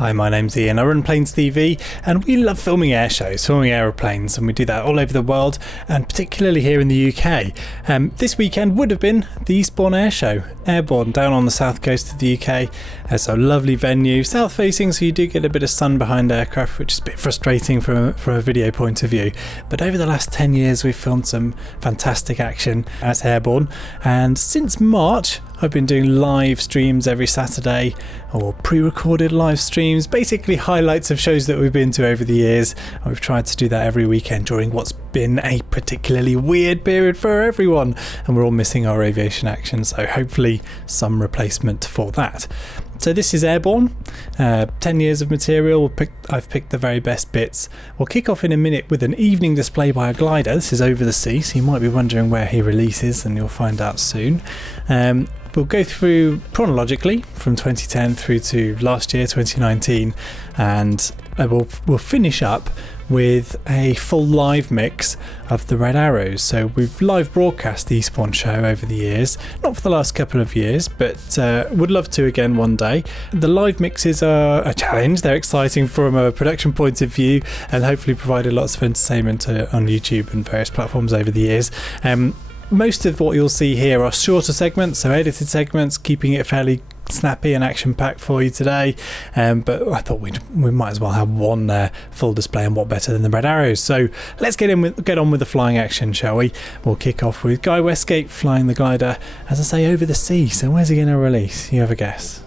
Hi, my name's Ian. I run Planes TV and we love filming air shows, filming aeroplanes, and we do that all over the world and particularly here in the UK. This weekend would have been the Eastbourne Airshow, Airbourne, down on the south coast of the UK. So lovely venue, south facing, so you do get a bit of sun behind aircraft, which is a bit frustrating from a video point of view. But over the last 10 years we've filmed some fantastic action at Airbourne, and since March I've been doing live streams every Saturday, or pre-recorded live streams, basically highlights of shows that we've been to over the years. We've tried to do that every weekend during what's been a particularly weird period for everyone, and we're all missing our aviation action, so hopefully some replacement for that. So this is Airbourne, 10 years of material. I've picked the very best bits. We'll kick off in a minute with an evening display by a glider. This is over the sea, so you might be wondering where he releases, and you'll find out soon. We'll go through chronologically from 2010 through to last year, 2019, and we'll finish up with a full live mix of the Red Arrows. So we've live broadcast the Eastbourne show over the years, not for the last couple of years, but would love to again one day. The live mixes are a challenge. They're exciting from a production point of view and hopefully provided lots of entertainment on YouTube and various platforms over the years. Most of what you'll see here are shorter segments, so edited segments, keeping it fairly snappy and action-packed for you today. But I thought we might as well have one full display, and what better than the Red Arrows. So let's get on with the flying action, shall we? We'll kick off with Guy Westgate flying the glider, as I say, over the sea. So where's he going to release? You have a guess.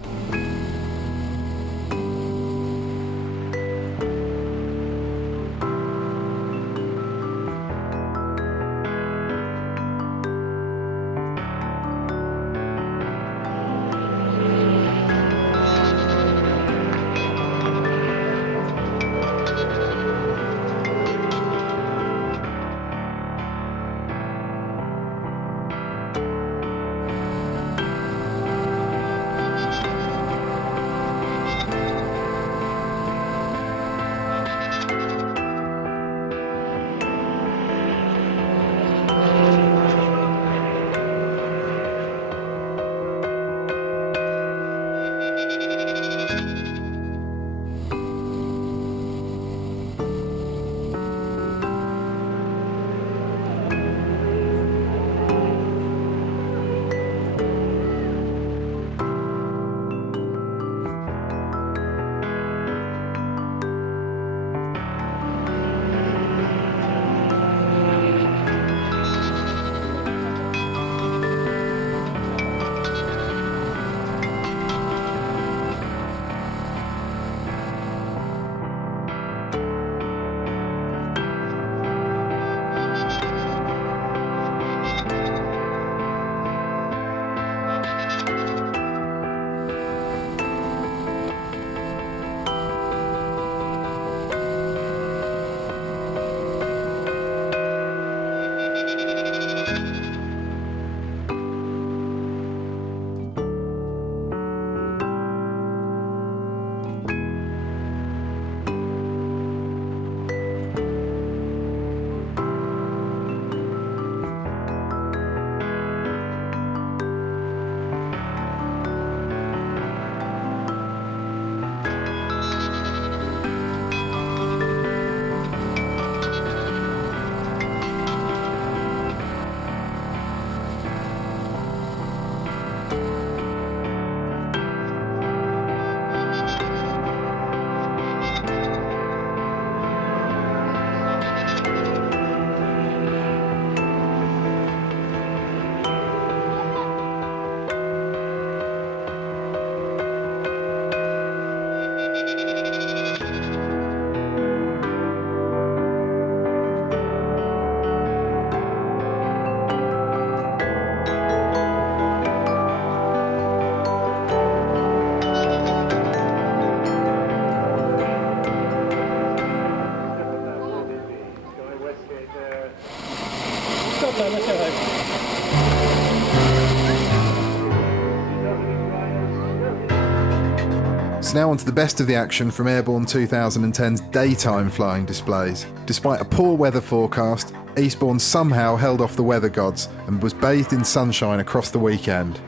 So now on to the best of the action from Airbourne 2010's daytime flying displays. Despite a poor weather forecast, Eastbourne somehow held off the weather gods and was bathed in sunshine across the weekend.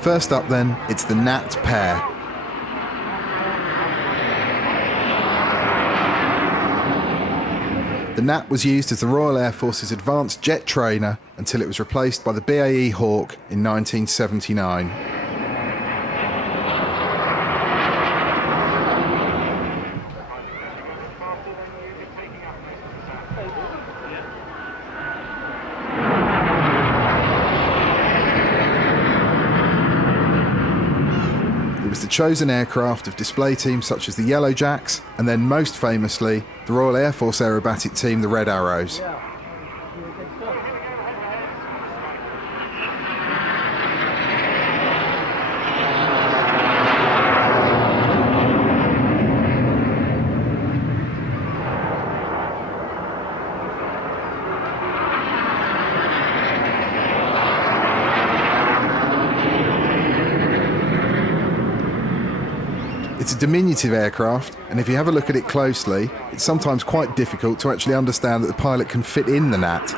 First up then, it's the Gnat pair. The Gnat was used as the Royal Air Force's advanced jet trainer until it was replaced by the BAE Hawk in 1979. It was the chosen aircraft of display teams such as the Yellow Jacks, and then most famously, the Royal Air Force aerobatic team, the Red Arrows. It's a diminutive aircraft, and if you have a look at it closely, it's sometimes quite difficult to actually understand that the pilot can fit in the Gnat.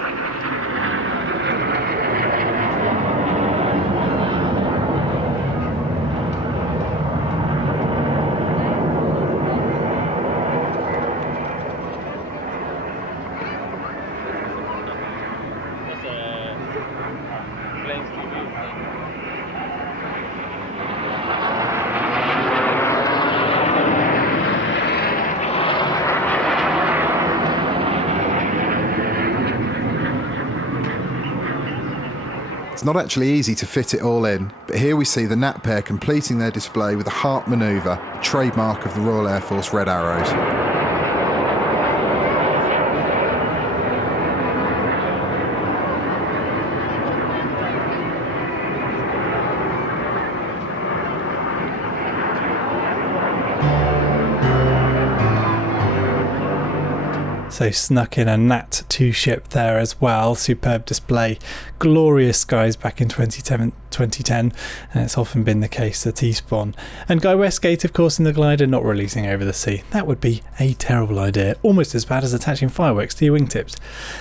It's not actually easy to fit it all in, but here we see the Gnat pair completing their display with a heart manoeuvre, a trademark of the Royal Air Force Red Arrows. So snuck in a Gnat 2 ship there as well. Superb display, glorious skies back in 2010, and it's often been the case at Eastbourne. And Guy Westgate, of course, in the glider, not releasing over the sea. That would be a terrible idea, almost as bad as attaching fireworks to your wingtips.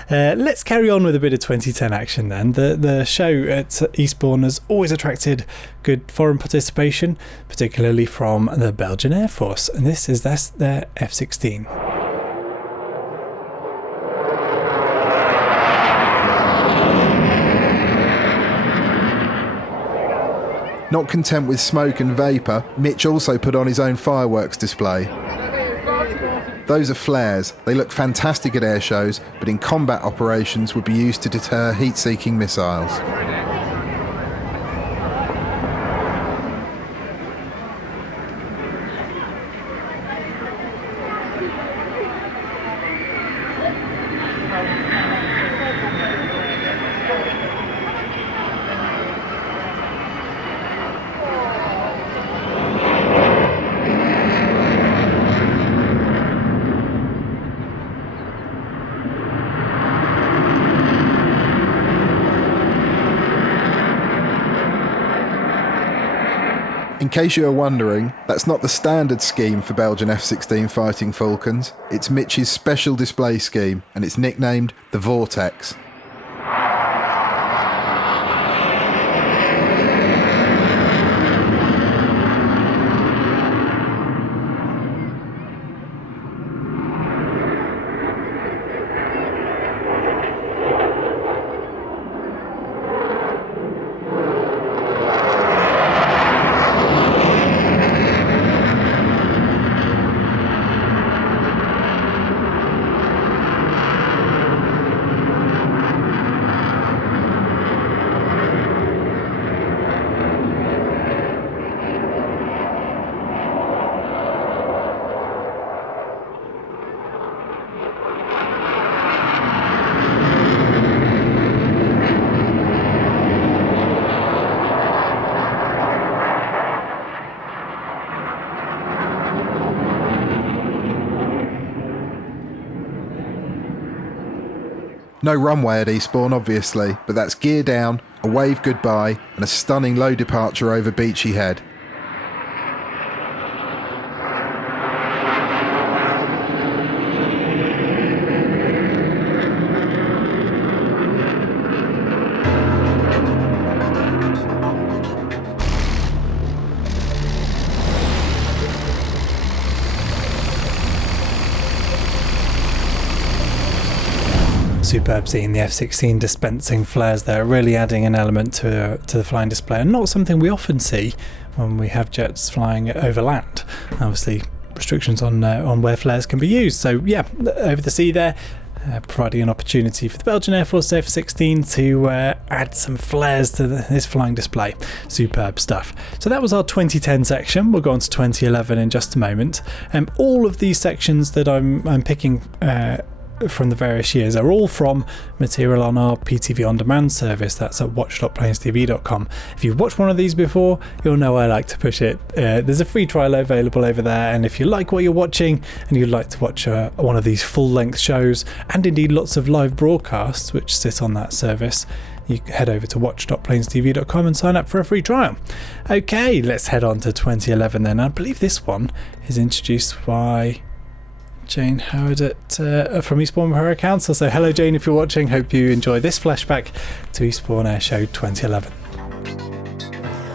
Let's carry on with a bit of 2010 action then. The show at Eastbourne has always attracted good foreign participation, particularly from the Belgian Air Force, and that's their F-16. Not content with smoke and vapour, Mitch also put on his own fireworks display. Those are flares. They look fantastic at air shows, but in combat operations would be used to deter heat-seeking missiles. In case you are wondering, that's not the standard scheme for Belgian F-16 fighting Vulcans. It's Mitch's special display scheme, and it's nicknamed the Vortex. No runway at Eastbourne, obviously, but that's gear down, a wave goodbye, and a stunning low departure over Beachy Head. Superb seeing the F-16 dispensing flares there, really adding an element to the flying display, and not something we often see when we have jets flying over land. Obviously, restrictions on where flares can be used. So yeah, over the sea there, providing an opportunity for the Belgian Air Force F-16 to add some flares to this flying display. Superb stuff. So that was our 2010 section. We'll go on to 2011 in just a moment. All of these sections that I'm picking from the various years are all from material on our PTV On Demand service. That's at watch.plainstv.com. If you've watched one of these before, you'll know I like to push it. There's a free trial available over there, and if you like what you're watching and you'd like to watch one of these full-length shows, and indeed lots of live broadcasts which sit on that service, you can head over to watch.plainstv.com and sign up for a free trial. Okay, let's head on to 2011 then. I believe this one is introduced by Jane Howard from Eastbourne Borough Council. So hello Jane, if you're watching, hope you enjoy this flashback to Eastbourne Airshow 2011.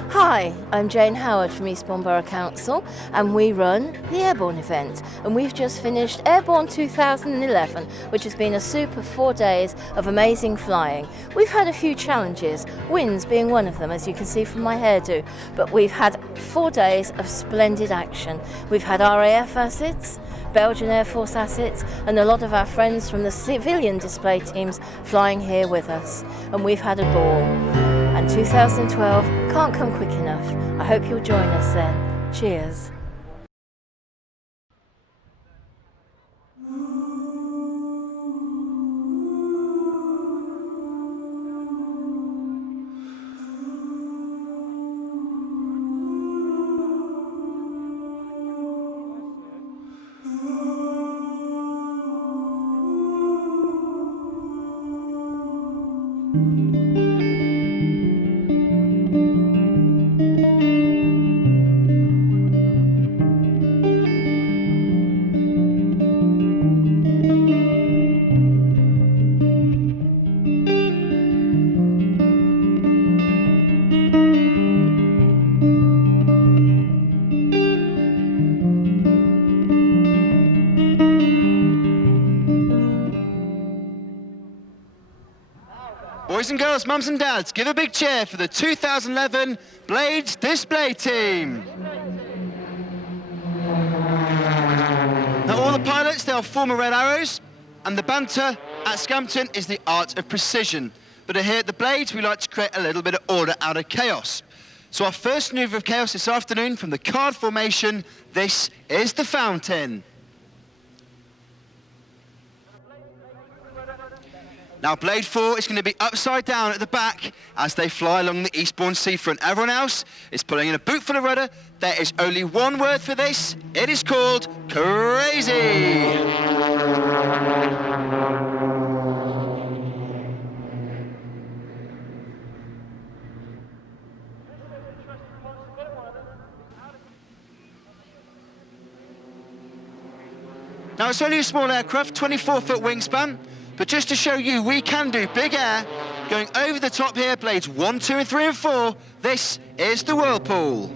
Hi, I'm Jane Howard from Eastbourne Borough Council, and we run the Airbourne event, and we've just finished Airbourne 2011, which has been a super 4 days of amazing flying. We've had a few challenges, winds being one of them, as you can see from my hairdo, but we've had 4 days of splendid action. We've had RAF assets, Belgian Air Force assets, and a lot of our friends from the civilian display teams flying here with us, and we've had a ball. And 2012 can't come quick enough. I hope you'll join us then. Cheers. Boys and girls, mums and dads, give a big cheer for the 2011 Blades Display Team. Now all the pilots, they are former Red Arrows, and the banter at Scampton is the art of precision. But here at the Blades, we like to create a little bit of order out of chaos. So our first manoeuvre of chaos this afternoon from the card formation, this is the fountain. Now Blade 4 is going to be upside down at the back as they fly along the Eastbourne seafront. Everyone else is pulling in a boot full of rudder. There is only one word for this. It is called crazy. Now it's only a small aircraft, 24-foot wingspan. But just to show you, we can do big air. Going over the top here, blades 1, 2, and 3, and 4. This is the Whirlpool.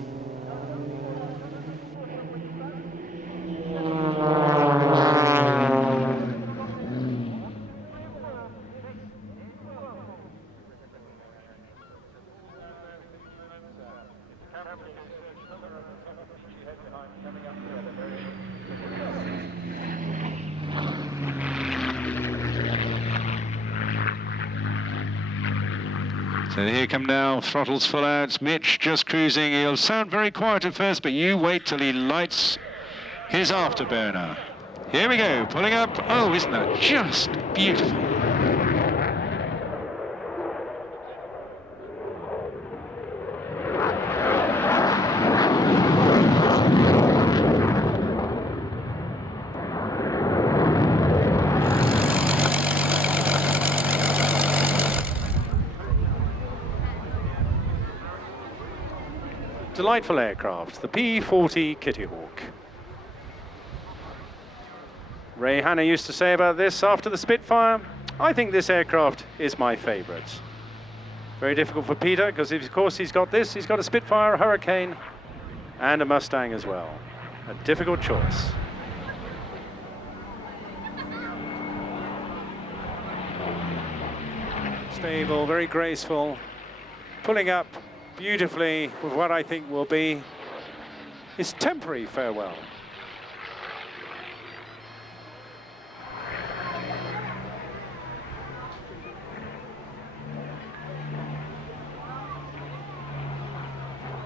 So here come now, throttles full out, Mitch just cruising. He'll sound very quiet at first, but you wait till he lights his afterburner. Here we go, pulling up. Oh, isn't that just beautiful? Delightful aircraft, the P-40 Kitty Hawk. Ray Hanna used to say about this after the Spitfire, I think this aircraft is my favourite. Very difficult for Peter, because of course he's got this, he's got a Spitfire, a Hurricane, and a Mustang as well. A difficult choice. stable, very graceful, pulling up beautifully with what I think will be his temporary farewell.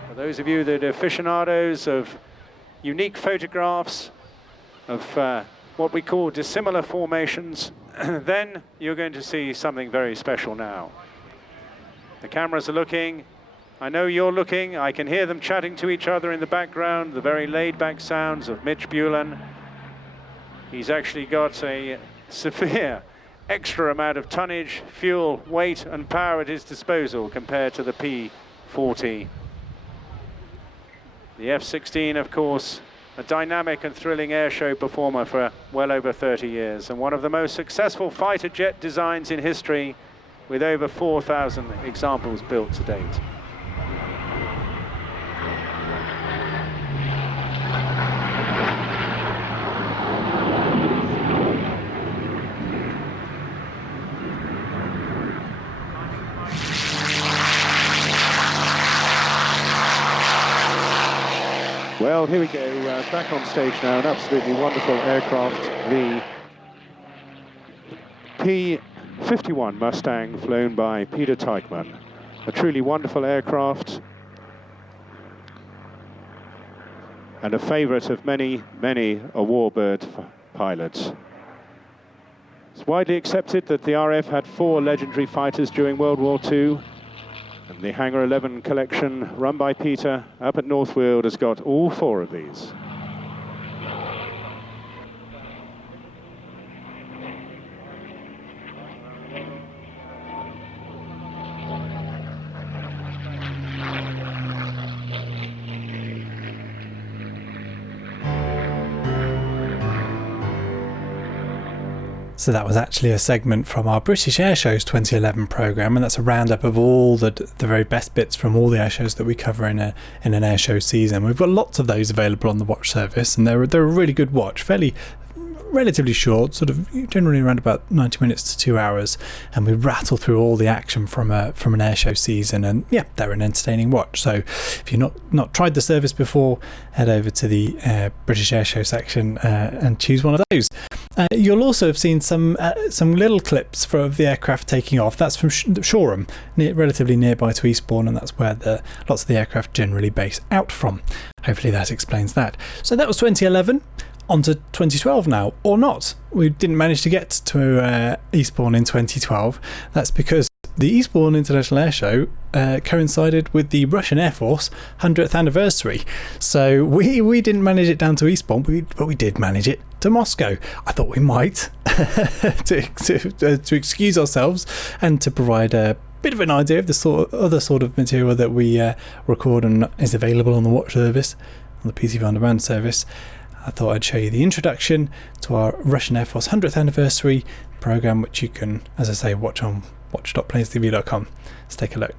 For those of you that are aficionados of unique photographs of what we call dissimilar formations, then you're going to see something very special now. The cameras are looking. I know you're looking. I can hear them chatting to each other in the background, the very laid-back sounds of Mitch Bulan. He's actually got a severe extra amount of tonnage, fuel, weight, and power at his disposal compared to the P40. The F-16, of course, a dynamic and thrilling airshow performer for well over 30 years, and one of the most successful fighter jet designs in history, with over 4,000 examples built to date. Well, here we go, back on stage now, an absolutely wonderful aircraft, the P-51 Mustang, flown by Peter Teichmann. A truly wonderful aircraft, and a favourite of many, many a Warbird pilots. It's widely accepted that the RAF had 4 legendary fighters during World War II, and the Hangar 11 collection, run by Peter up at Northfield, has got all 4 of these. So that was actually a segment from our British Airshows 2011 programme, and that's a roundup of all the very best bits from all the airshows that we cover in an airshow season. We've got lots of those available on the watch service, and they're a really good watch, relatively short, sort of generally around about 90 minutes to 2 hours, and we rattle through all the action from an airshow season, and yeah, they're an entertaining watch. So if you've not tried the service before, head over to the British Airshow section and choose one of those. You'll also have seen some little clips of the aircraft taking off. That's from Shoreham, relatively nearby to Eastbourne, and that's where lots of the aircraft generally base out from. Hopefully that explains that. So that was 2011. On to 2012 now, or not. We didn't manage to get to Eastbourne in 2012. That's because the Eastbourne International Airshow coincided with the Russian Air Force 100th anniversary. So we didn't manage it down to Eastbourne, but we did manage it to Moscow. I thought we might to excuse ourselves and to provide a bit of an idea of the other sort of material that we record and is available on the watch service, on the PTV On Demand service. I thought I'd show you the introduction to our Russian Air Force 100th anniversary programme, which you can, as I say, watch on watch.plainstv.com. Let's take a look.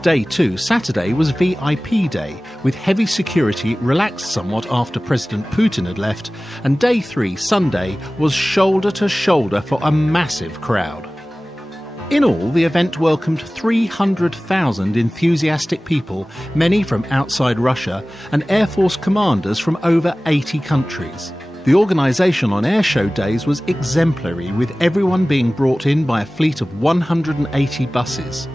Day 2, Saturday, was VIP day, with heavy security relaxed somewhat after President Putin had left, and Day 3, Sunday, was shoulder to shoulder for a massive crowd. In all, the event welcomed 300,000 enthusiastic people, many from outside Russia, and Air Force commanders from over 80 countries. The organisation on airshow days was exemplary, with everyone being brought in by a fleet of 180 buses.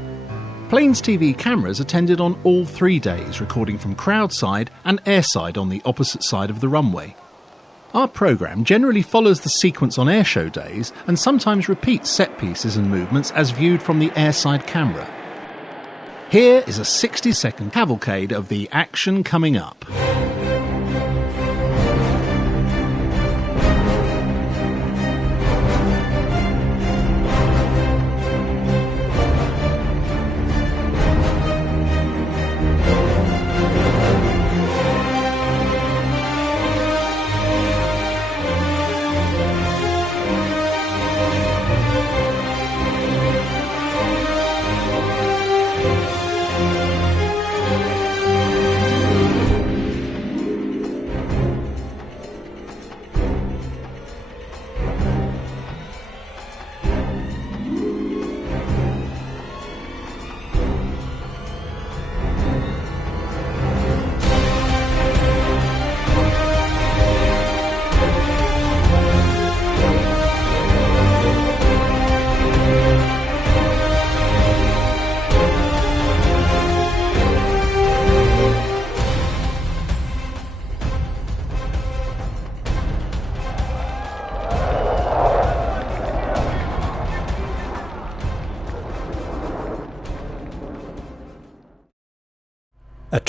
Plains TV cameras attended on all 3 days, recording from crowdside and airside on the opposite side of the runway. Our programme generally follows the sequence on airshow days and sometimes repeats set pieces and movements as viewed from the airside camera. Here is a 60-second cavalcade of the action coming up.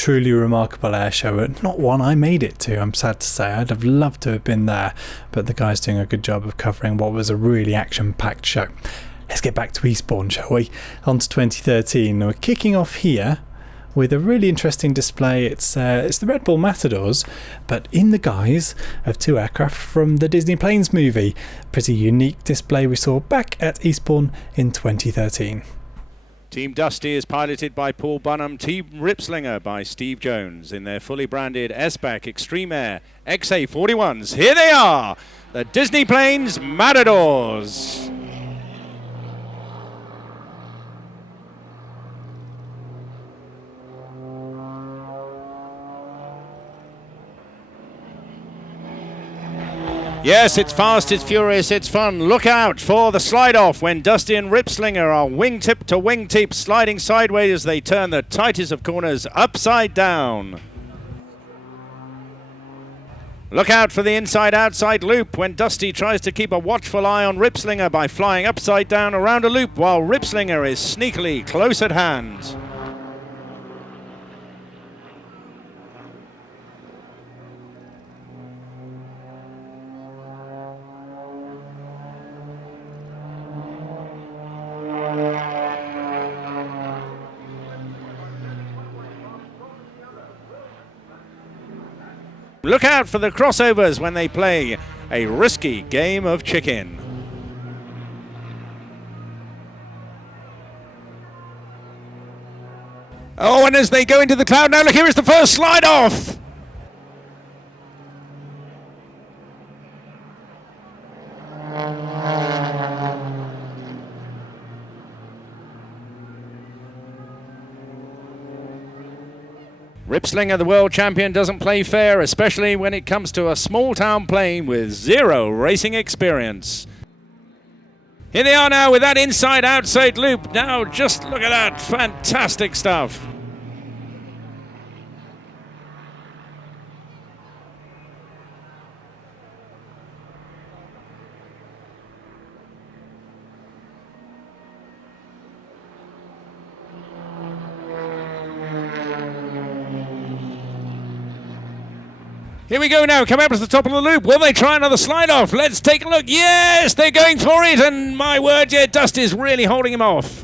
truly remarkable air show, and not one I made it to, I'm sad to say. I'd have loved to have been there, but the guys doing a good job of covering what was a really action-packed show. Let's get back to Eastbourne, shall we? On to 2013. We're kicking off here with a really interesting display. It's the Red Bull Matadors, but in the guise of 2 aircraft from the Disney Planes movie. Pretty unique display we saw back at Eastbourne in 2013. Team Dusty is piloted by Paul Bunham, Team Ripslinger by Steve Jones in their fully branded S-Back Extreme Air XA41s. Here they are, the Disney Planes Matadors. Yes, it's fast, it's furious, it's fun. Look out for the slide-off when Dusty and Ripslinger are wingtip to wingtip, sliding sideways as they turn the tightest of corners upside down. Look out for the inside-outside loop when Dusty tries to keep a watchful eye on Ripslinger by flying upside down around a loop while Ripslinger is sneakily close at hand. Look out for the crossovers when they play a risky game of chicken. Oh, and as they go into the cloud, now look, here is the first slide off. Ripslinger, the world champion, doesn't play fair, especially when it comes to a small town plane with 0 racing experience. Here they are now with that inside-outside loop. Now just look at that, fantastic stuff. Here we go now, coming up to the top of the loop. Will they try another slide off? Let's take a look. Yes, they're going for it. And my word, yeah, Dusty's really holding him off.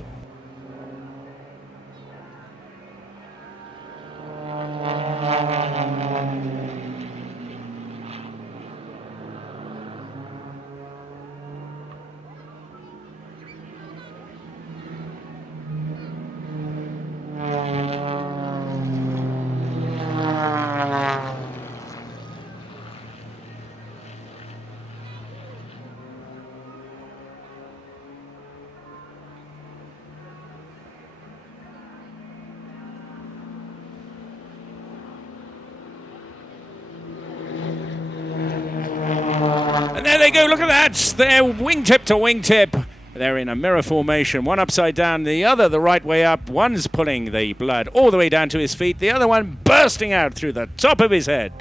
And there they go, look at that. They're wingtip to wingtip. They're in a mirror formation, one upside down, the other the right way up. One's pulling the blood all the way down to his feet, the other one bursting out through the top of his head.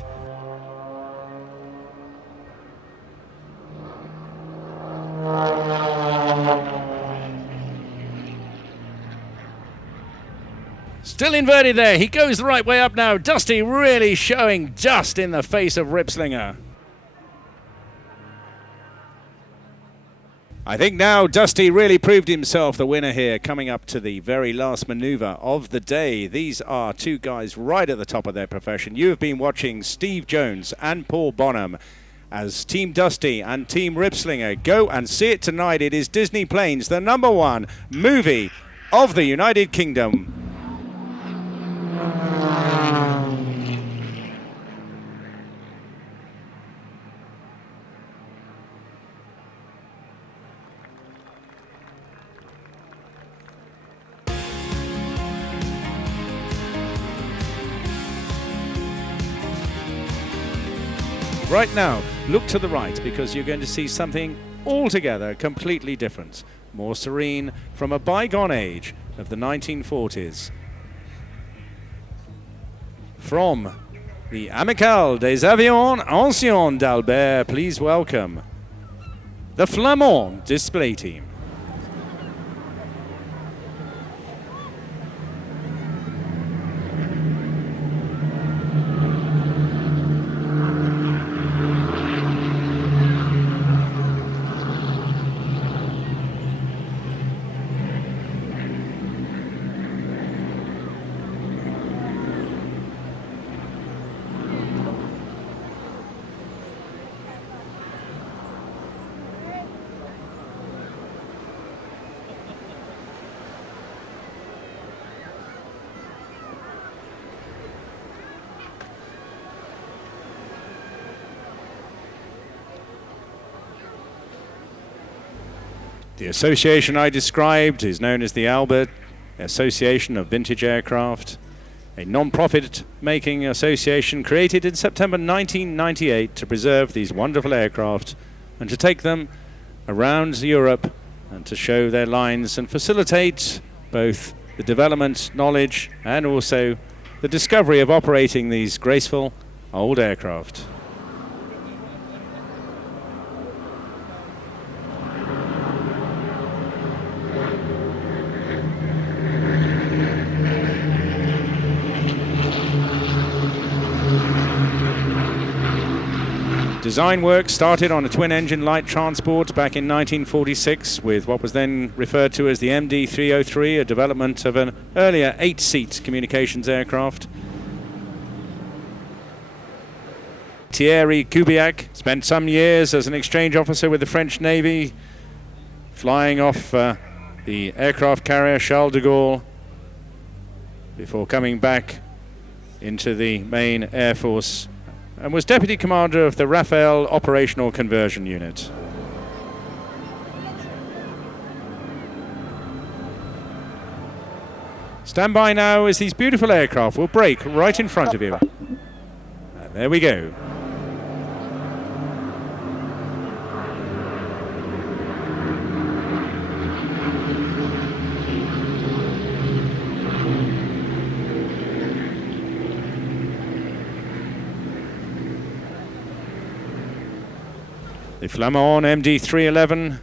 Still inverted there. He goes the right way up now. Dusty really showing dust in the face of Ripslinger. I think now Dusty really proved himself the winner here, coming up to the very last maneuver of the day. These are 2 guys right at the top of their profession. You have been watching Steve Jones and Paul Bunham as Team Dusty and Team Ripslinger go and see it tonight. It is Disney Planes, the #1 movie of the United Kingdom. Right now, look to the right because you're going to see something altogether completely different. More serene from a bygone age of the 1940s. From the Amicale des Avions Anciens d'Albert, please welcome the Flamand display team. The association I described is known as the Albert Association of Vintage Aircraft, a non-profit making association created in September 1998 to preserve these wonderful aircraft and to take them around Europe and to show their lines and facilitate both the development, knowledge, and also the discovery of operating these graceful old aircraft. Design work started on a twin-engine light transport back in 1946 with what was then referred to as the MD-303, a development of an earlier 8-seat communications aircraft. Thierry Kubiak spent some years as an exchange officer with the French Navy, flying off the aircraft carrier Charles de Gaulle before coming back into the main Air Force, and was Deputy Commander of the Rafale Operational Conversion Unit. Stand by now as these beautiful aircraft will break right in front of you. And there we go. The Flamand MD-311,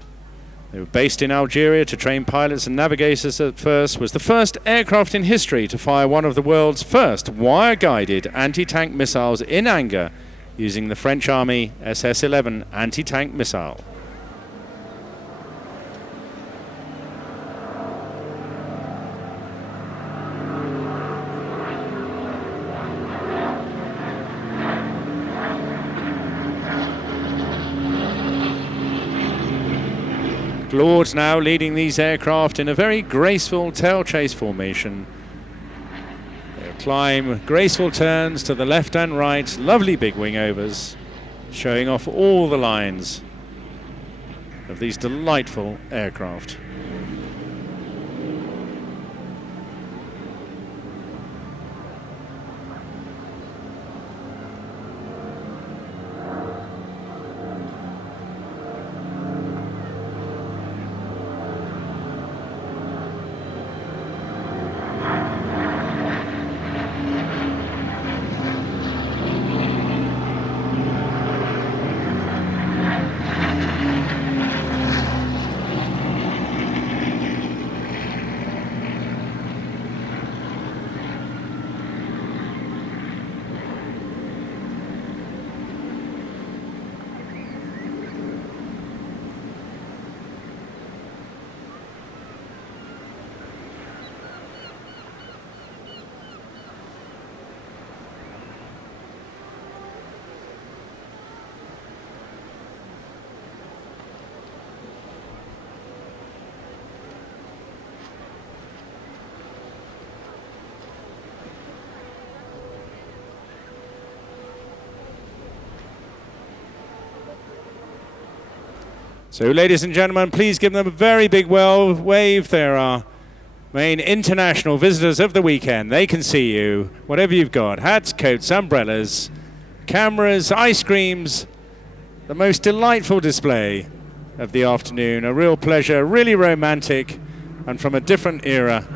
they were based in Algeria to train pilots and navigators at first, was the first aircraft in history to fire one of the world's first wire-guided anti-tank missiles in anger using the French Army SS-11 anti-tank missile. Claude's now leading these aircraft in a very graceful tail chase formation. They'll climb graceful turns to the left and right, lovely big wing overs, showing off all the lines of these delightful aircraft. So, ladies and gentlemen, please give them a very big wave. There are main international visitors of the weekend. They can see you, whatever you've got, hats, coats, umbrellas, cameras, ice creams, the most delightful display of the afternoon. A real pleasure, really romantic, and from a different era.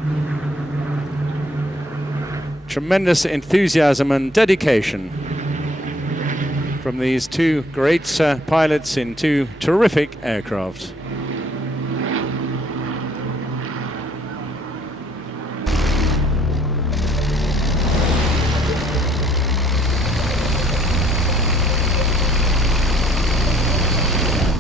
Tremendous enthusiasm and dedication from these two great pilots in two terrific aircraft.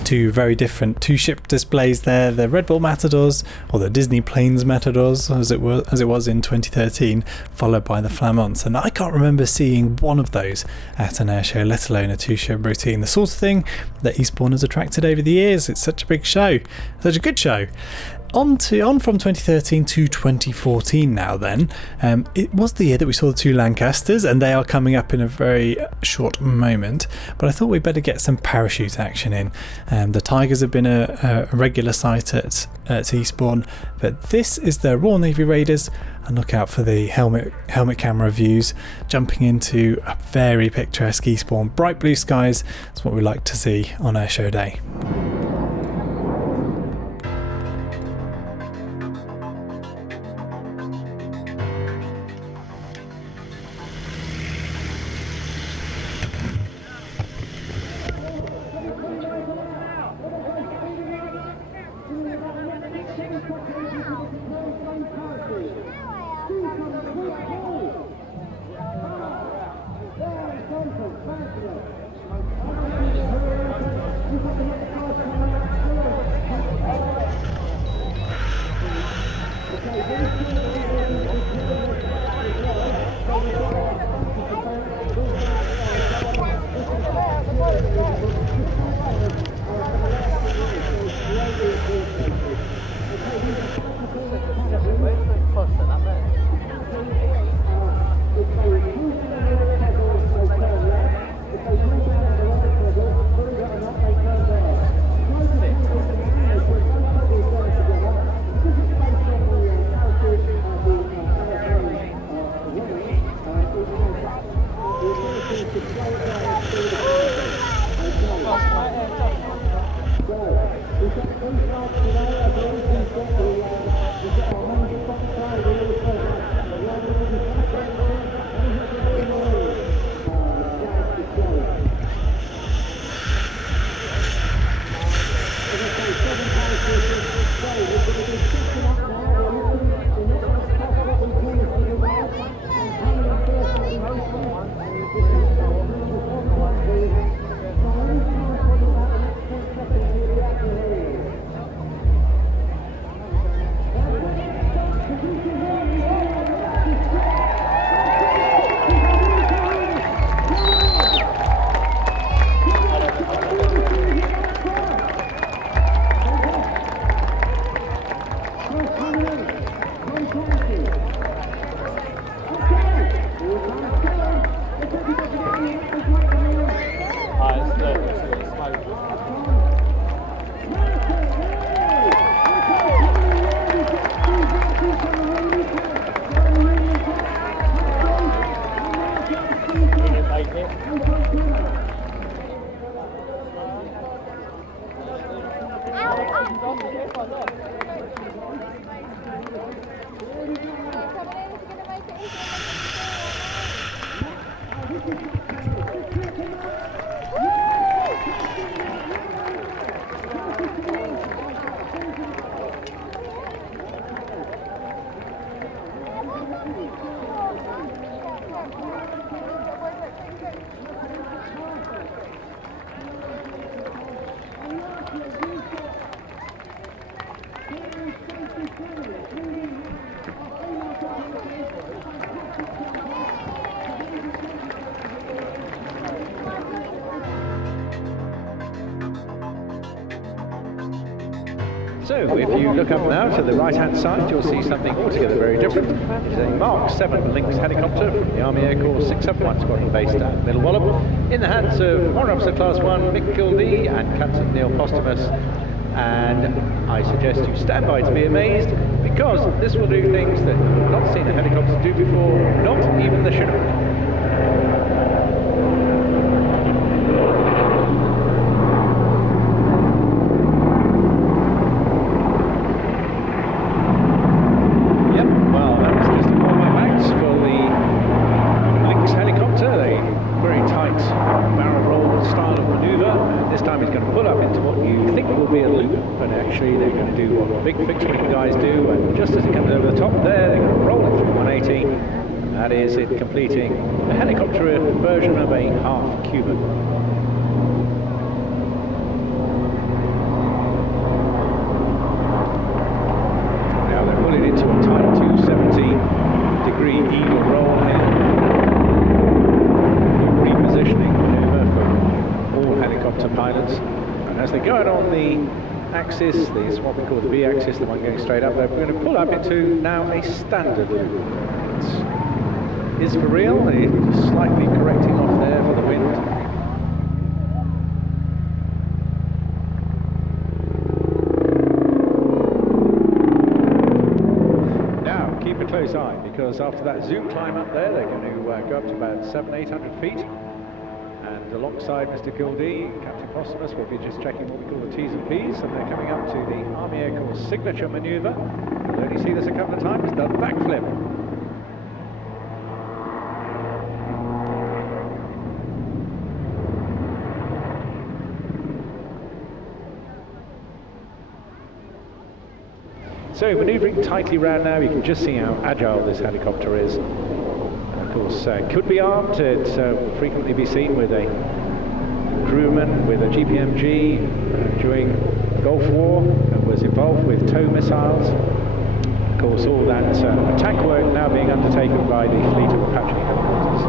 Two very different two-ship displays there, the Red Bull Matadors, or the Disney Planes Matadors as it was in 2013, followed by the Flamands. And I can't remember seeing one of those at an airshow, let alone a two-ship routine. The sort of thing that Eastbourne has attracted over the years. It's such a big show, such a good show. On from 2013 to 2014 now then. It was the year that we saw the 2 Lancasters, and they are coming up in a very short moment, but I thought we'd better get some parachute action in. The Tigers have been a regular sight at Eastbourne, but this is the Royal Navy Raiders, and look out for the helmet camera views jumping into a very picturesque Eastbourne. Bright blue skies is what we like to see on Airshow Day. So if you look up now to the right hand side, you'll see something altogether very different. It's a Mark 7 Lynx helicopter from the Army Air Corps 671 Squadron based at Middle Wallop, in the hands of Warrant Officer Class 1 Mick Kildee and Captain Neil Postumus. And I suggest you stand by to be amazed, because this will do things that you've not seen a helicopter do before, not even the Chinook. Big fixed wing guys do, and just as it comes over the top there, they're going to roll it through 180. That is it, completing a helicopter version of a half Cuban. Now they're rolling into a tight 270-degree eagle roll here. Repositioning maneuver for all helicopter pilots, and as they go out on the axis, this is what we call the V axis, the one going straight up there. We're going to pull up into now a standard loop. It is for real, it's slightly correcting off there for the wind. Now, keep a close eye, because after that zoom climb up there, they're going to go up to about 700-800 feet. And alongside Mr. Gildee, Captain Postumus will be just checking what we call the T's and P's, and they're coming up to the Army Air Corps signature manoeuvre. You'll only see this a couple of times, the backflip. So manoeuvring tightly round now, you can just see how agile this helicopter is. Of course, could be armed. It will frequently be seen with a crewman with a GPMG during the Gulf War and was involved with tow missiles. Of course, all that attack work now being undertaken by the fleet of Apache helicopters.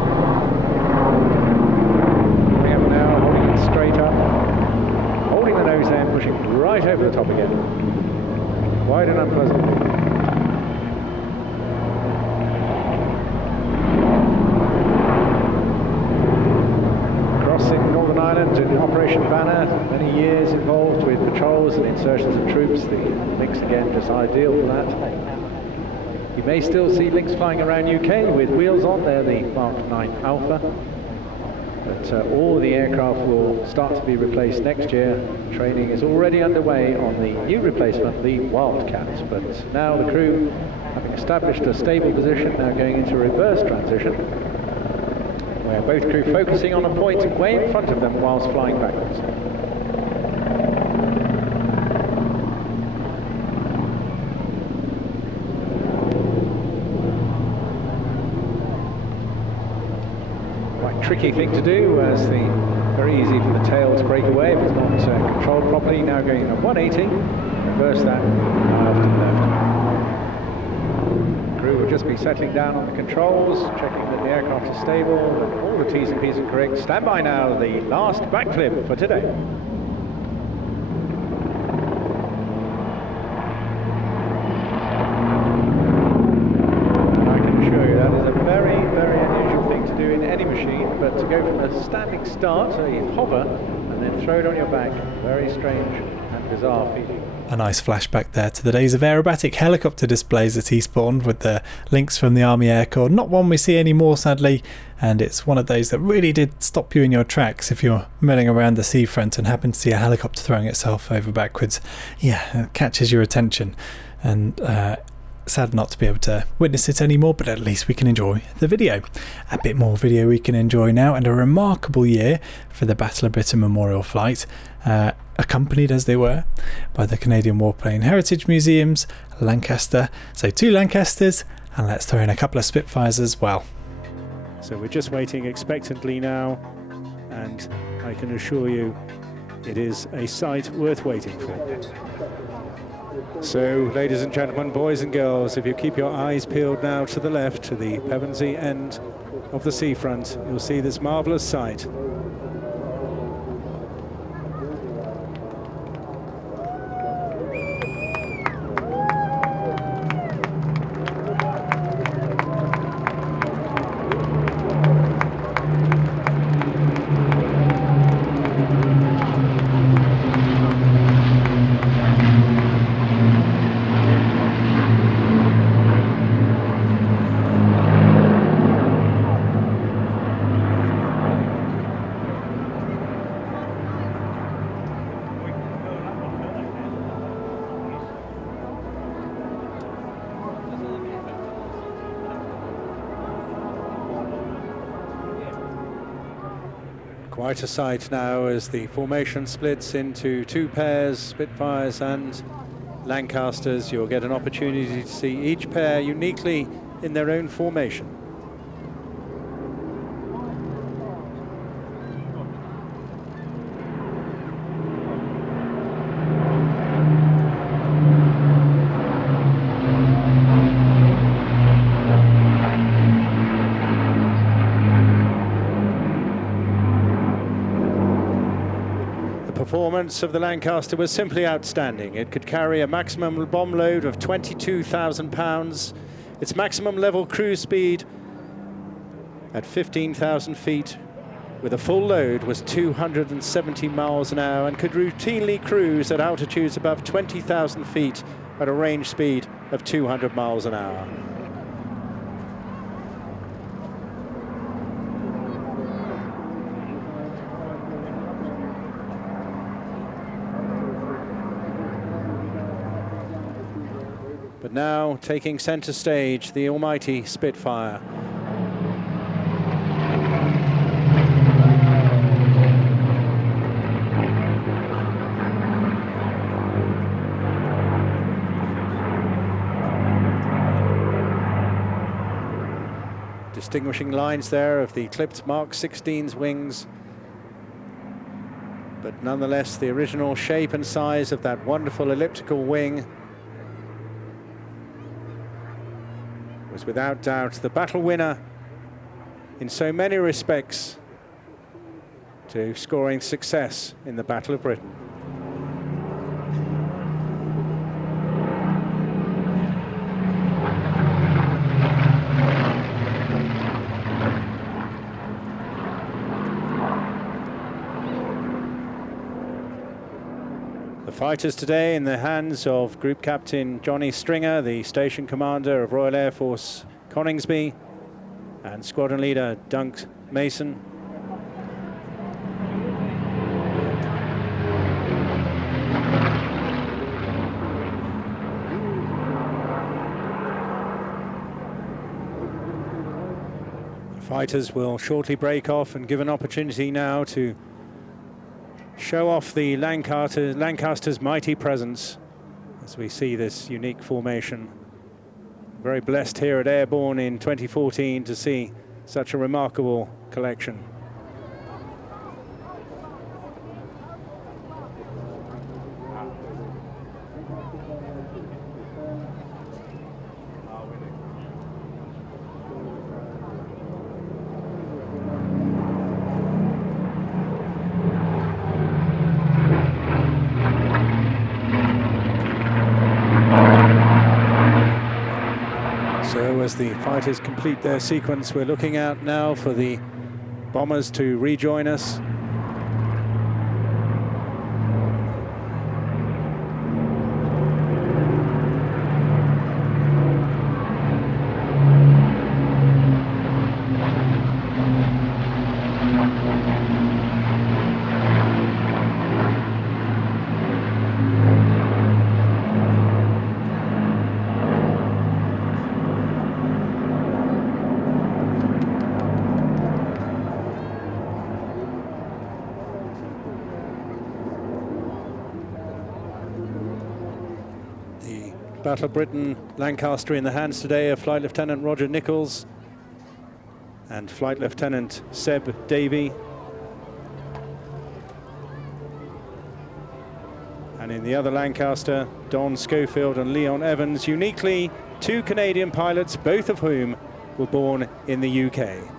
Coming up now, holding it straight up, holding the nose there, pushing right over the top again. Wide and unpleasant. Northern Ireland in Operation Banner, many years involved with patrols and insertions of troops. The Lynx again just ideal for that. You may still see Lynx flying around UK with wheels on, they're the Mark 9 Alpha. But all the aircraft will start to be replaced next year. Training is already underway on the new replacement, the Wildcat. But now the crew, having established a stable position, now going into reverse transition, where both crew focusing on a point way in front of them whilst flying backwards. Quite tricky thing to do, as very easy for the tail to break away if it's not controlled properly. Now going at 180, reverse that now to the left. Crew will just be settling down on the controls, checking that the aircraft is stable, and all the T's and P's are correct. Stand by now, the last backflip for today. And I can assure you that is a very, very unusual thing to do in any machine, but to go from a standing start, so you hover, and then throw it on your back, very strange and bizarre feeling. A nice flashback there to the days of aerobatic helicopter displays at Eastbourne with the Lynx from the Army Air Corps. Not one we see anymore, sadly, and it's one of those that really did stop you in your tracks if you're milling around the seafront and happen to see a helicopter throwing itself over backwards. Yeah, it catches your attention, and sad not to be able to witness it anymore, but at least we can enjoy the video. A bit more video we can enjoy now, and a remarkable year for the Battle of Britain Memorial Flight, accompanied as they were by the Canadian Warplane Heritage Museums, Lancaster, so 2 Lancasters, and let's throw in a couple of Spitfires as well. So we're just waiting expectantly now, and I can assure you it is a sight worth waiting for. So, ladies and gentlemen, boys and girls, if you keep your eyes peeled now to the left, to the Pevensey end of the seafront, you'll see this marvellous sight. Quite a sight now as the formation splits into 2 pairs, Spitfires and Lancasters. You'll get an opportunity to see each pair uniquely in their own formation. performance of the Lancaster was simply outstanding. It could carry a maximum bomb load of 22,000 pounds. Its maximum level cruise speed at 15,000 feet with a full load was 270 miles an hour and could routinely cruise at altitudes above 20,000 feet at a range speed of 200 miles an hour. But now taking centre stage, the almighty Spitfire. Distinguishing lines there of the clipped Mark 16's wings, but nonetheless the original shape and size of that wonderful elliptical wing was without doubt the battle winner in so many respects to scoring success in the Battle of Britain. Fighters today in the hands of Group Captain Johnny Stringer, the Station Commander of Royal Air Force Coningsby, and Squadron Leader Dunk Mason. The fighters will shortly break off and give an opportunity now to show off the Lancaster's mighty presence as we see this unique formation. Very blessed here at Airbourne in 2014 to see such a remarkable collection. As the fighters complete their sequence, we're looking out now for the bombers to rejoin us. Battle of Britain Lancaster in the hands today of Flight Lieutenant Roger Nichols and Flight Lieutenant Seb Davey. And in the other Lancaster, Don Schofield and Leon Evans, uniquely two Canadian pilots, both of whom were born in the UK.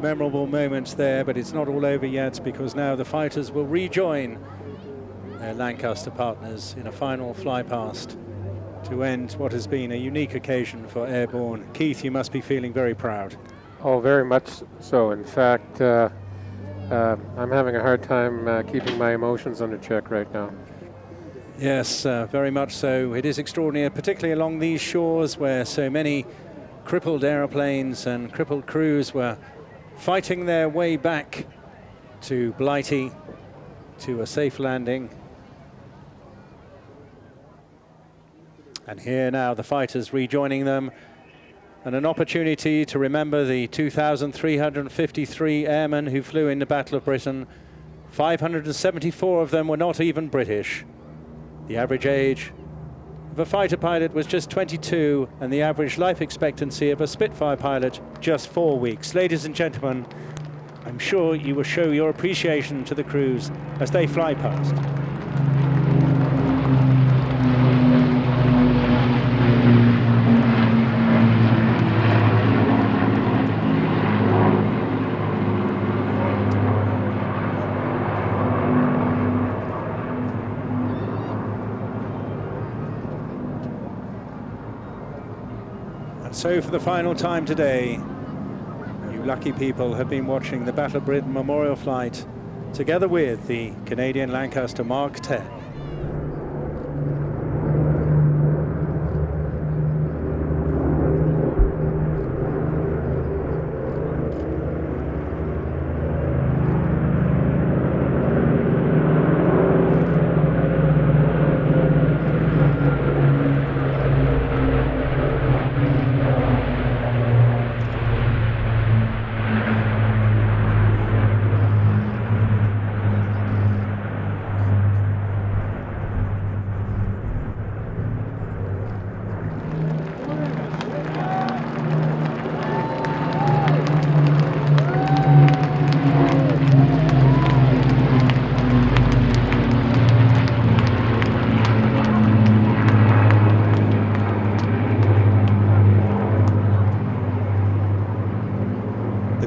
memorable moments there, but it's not all over yet, because now the fighters will rejoin their Lancaster partners in a final fly past to end what has been a unique occasion for Airbourne. Keith, you must be feeling very proud. Oh, very much so. In fact, I'm having a hard time keeping my emotions under check right now. Yes, very much so. It is extraordinary, particularly along these shores where so many crippled aeroplanes and crippled crews were fighting their way back to Blighty, to a safe landing. And here now the fighters rejoining them, and an opportunity to remember the 2,353 airmen who flew in the Battle of Britain. 574 of them were not even British. The average age of a fighter pilot was just 22, and the average life expectancy of a Spitfire pilot just 4 weeks. Ladies and gentlemen, I'm sure you will show your appreciation to the crews as they fly past. So for the final time today, you lucky people have been watching the Battle of Britain Memorial Flight together with the Canadian Lancaster Mark 10.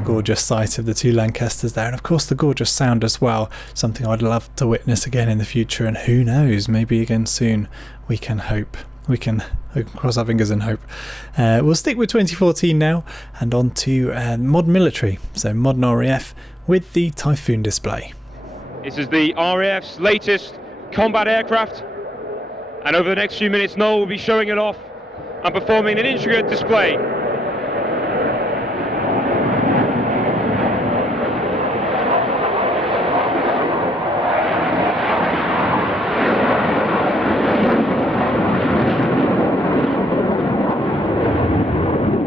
Gorgeous sight of the two Lancasters there, and of course the gorgeous sound as well, something I'd love to witness again in the future, and who knows, maybe again soon. We can hope. We can cross our fingers and hope. We'll stick with 2014 now and on to modern military, so modern RAF with the Typhoon display. This is the RAF's latest combat aircraft, and over the next few minutes Noel will be showing it off and performing an intricate display.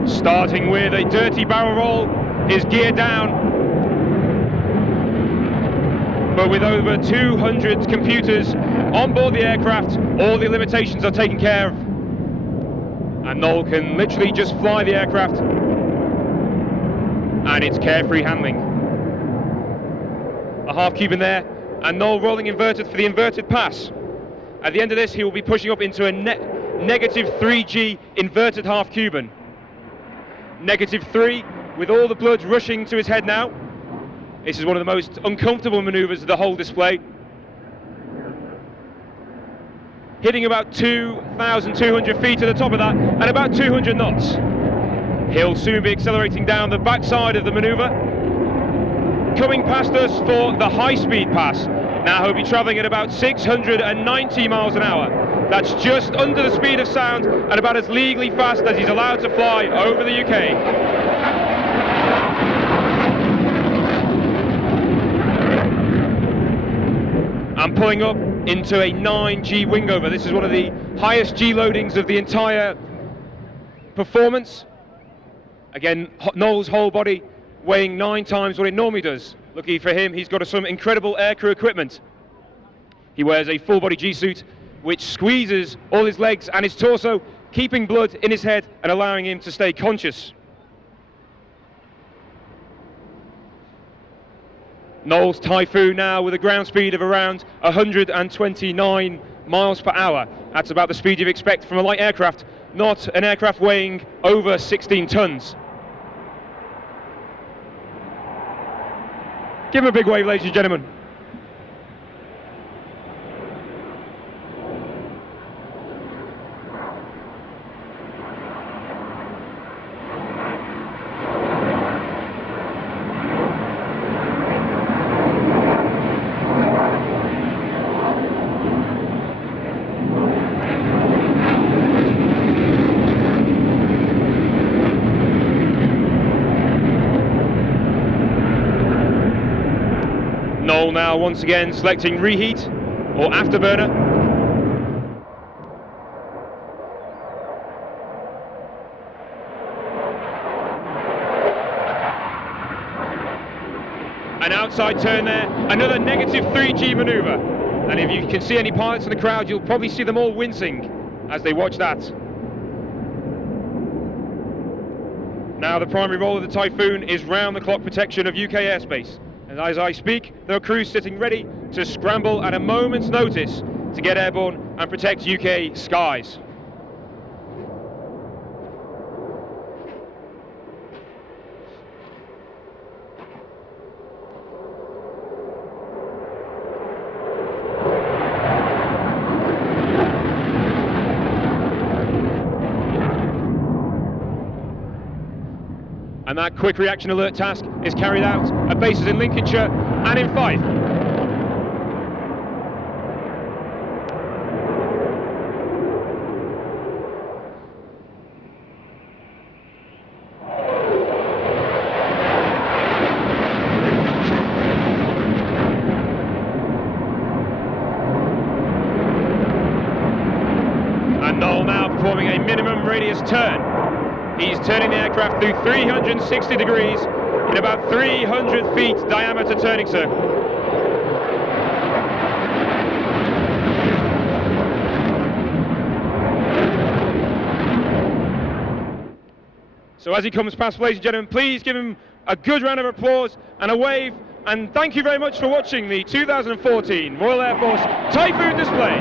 Starting with a dirty barrel roll, his gear down, but with over 200 computers on board the aircraft, all the limitations are taken care of, and Noel can literally just fly the aircraft, and it's carefree handling. A half Cuban there, and Noel rolling inverted for the inverted pass. At the end of this, he will be pushing up into a negative 3G inverted half Cuban. Negative 3, with all the blood rushing to his head now. This is one of the most uncomfortable manoeuvres of the whole display. Hitting about 2,200 feet to the top of that, and about 200 knots. He'll soon be accelerating down the backside of the manoeuvre, coming past us for the high-speed pass. Now he'll be travelling at about 690 miles an hour. That's just under the speed of sound and about as legally fast as he's allowed to fly over the UK. And pulling up into a 9G wingover. This is one of the highest G loadings of the entire performance. Again, Noel's whole body weighing 9 times what it normally does. Lucky for him, he's got some incredible aircrew equipment. He wears a full-body G-suit which squeezes all his legs and his torso, keeping blood in his head and allowing him to stay conscious. Noel's Typhoon now with a ground speed of around 129 miles per hour. That's about the speed you'd expect from a light aircraft, not an aircraft weighing over 16 tons. Give him a big wave, ladies and gentlemen. Noel now once again selecting reheat or afterburner. An outside turn there, another negative 3G manoeuvre. And if you can see any pilots in the crowd, you'll probably see them all wincing as they watch that. Now the primary role of the Typhoon is round-the-clock protection of UK airspace. And as I speak, there are crews sitting ready to scramble at a moment's notice to get airborne and protect UK skies. And that quick reaction alert task is carried out at bases in Lincolnshire and in Fife. And Noel now performing a minimum radius turn. He's turning the aircraft through 360 degrees in about 300 feet diameter turning circle. So as he comes past, ladies and gentlemen, please give him a good round of applause and a wave. And thank you very much for watching the 2014 Royal Air Force Typhoon display.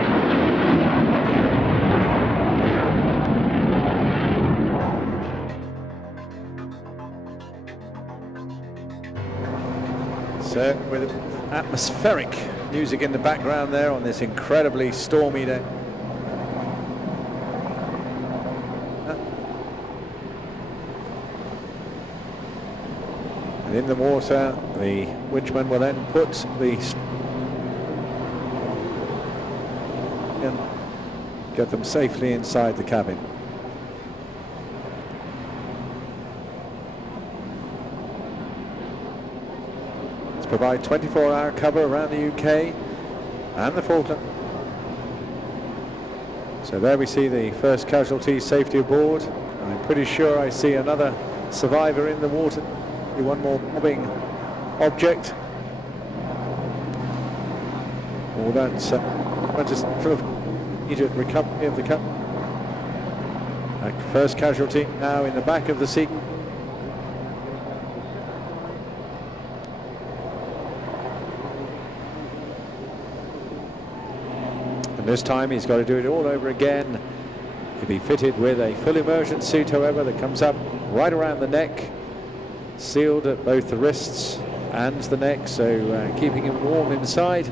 So with atmospheric music in the background there on this incredibly stormy day. And in the water, the winchman will then put the and get them safely inside the cabin. Provide 24-hour cover around the UK and the Falkland. So there we see the first casualty safety aboard. I'm pretty sure I see another survivor in the water. One more bobbing object. All that just sort of immediate recovery of the cup. First casualty now in the back of the seat. And this time he's got to do it all over again. He'll be fitted with a full immersion suit, however, that comes up right around the neck, sealed at both the wrists and the neck, so keeping him warm inside,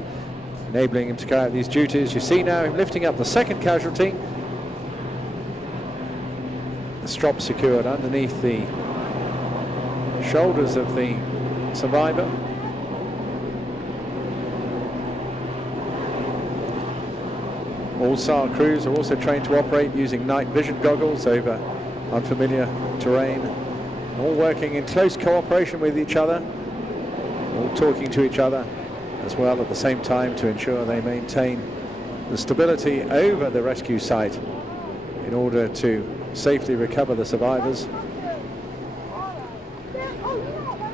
enabling him to carry out these duties. You see now him lifting up the second casualty. The strop secured underneath the shoulders of the survivor. All SAR crews are also trained to operate using night vision goggles over unfamiliar terrain, all working in close cooperation with each other, all talking to each other as well at the same time to ensure they maintain the stability over the rescue site in order to safely recover the survivors.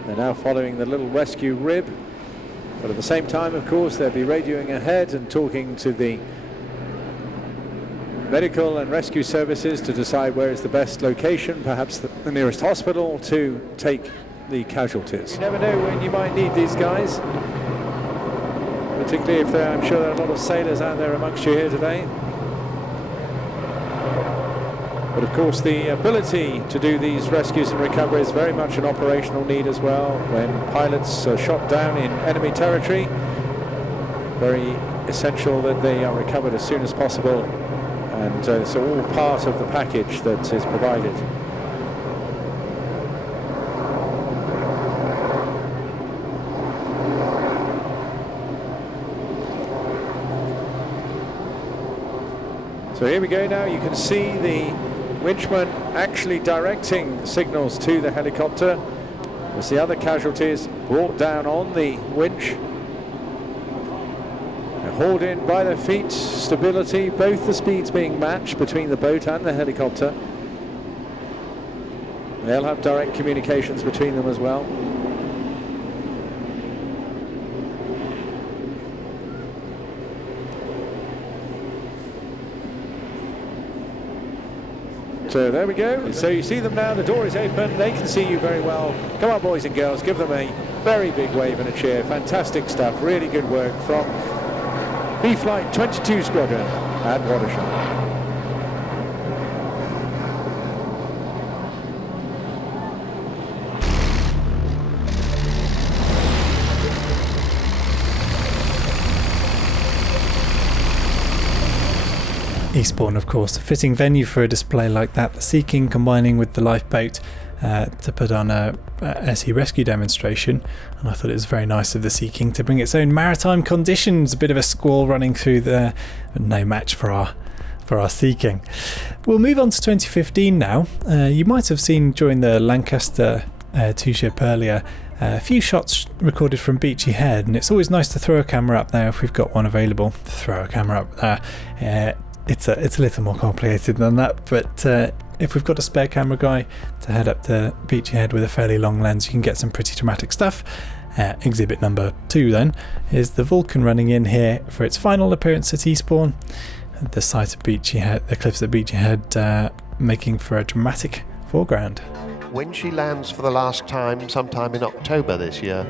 They're now following the little rescue rib, but at the same time, of course, they'll be radioing ahead and talking to the medical and rescue services to decide where is the best location, perhaps the nearest hospital, to take the casualties. You never know when you might need these guys, particularly if I'm sure there are a lot of sailors out there amongst you here today. But of course the ability to do these rescues and recoveries is very much an operational need as well. When pilots are shot down in enemy territory, very essential that they are recovered as soon as possible, and it's all part of the package that is provided. So here we go now. You can see the winchman actually directing the signals to the helicopter as the other casualties brought down on the winch. They're hauled in by their feet, stability, both the speeds being matched between the boat and the helicopter. They'll have direct communications between them as well. So there we go. So you see them now, the door is open, they can see you very well. Come on, boys and girls, give them a very big wave and a cheer. Fantastic stuff, really good work from B-Flight 22 Squadron at Watershot. Eastbourne, of course, a fitting venue for a display like that. The Sea King combining with the lifeboat to put on a SE rescue demonstration, and I thought it was very nice of the Sea King to bring its own maritime conditions. A bit of a squall running through there, but no match for our Sea King. We'll move on to 2015 now. You might have seen during the Lancaster two-ship earlier a few shots recorded from Beachy Head, and it's always nice to throw a camera up there if we've got one available. Throw a camera up there. It's a little more complicated than that, but if we've got a spare camera guy to head up to Beachy Head with a fairly long lens, you can get some pretty dramatic stuff. Exhibit number 2 then is the Vulcan running in here for its final appearance at Eastbourne. The site of Beachy Head, the cliffs at Beachy Head, making for a dramatic foreground. When she lands for the last time, sometime in October this year,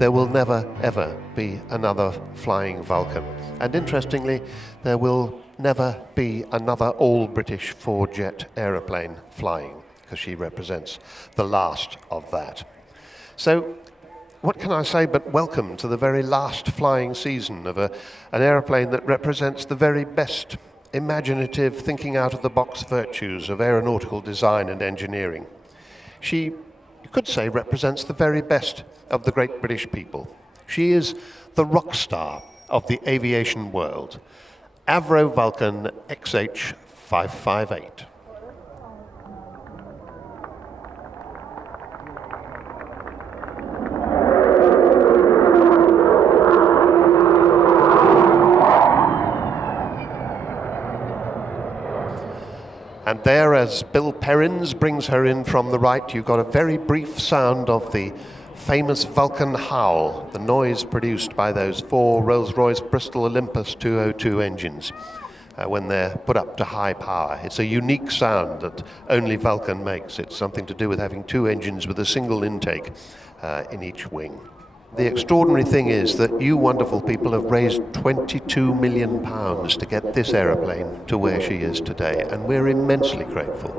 there will never ever be another flying Vulcan. And interestingly, there will never be another all-British 4-jet aeroplane flying, because she represents the last of that. So what can I say but welcome to the very last flying season of an aeroplane that represents the very best imaginative, thinking out of the box virtues of aeronautical design and engineering. She, you could say, represents the very best of the great British people. She is the rock star of the aviation world. Avro Vulcan XH558. And there, as Bill Perrins brings her in from the right, you've got a very brief sound of the famous Vulcan howl, the noise produced by those 4 Rolls-Royce Bristol Olympus 202 engines when they're put up to high power. It's a unique sound that only Vulcan makes. It's something to do with having 2 engines with a single intake in each wing. The extraordinary thing is that you wonderful people have raised £22 million to get this aeroplane to where she is today, and we're immensely grateful.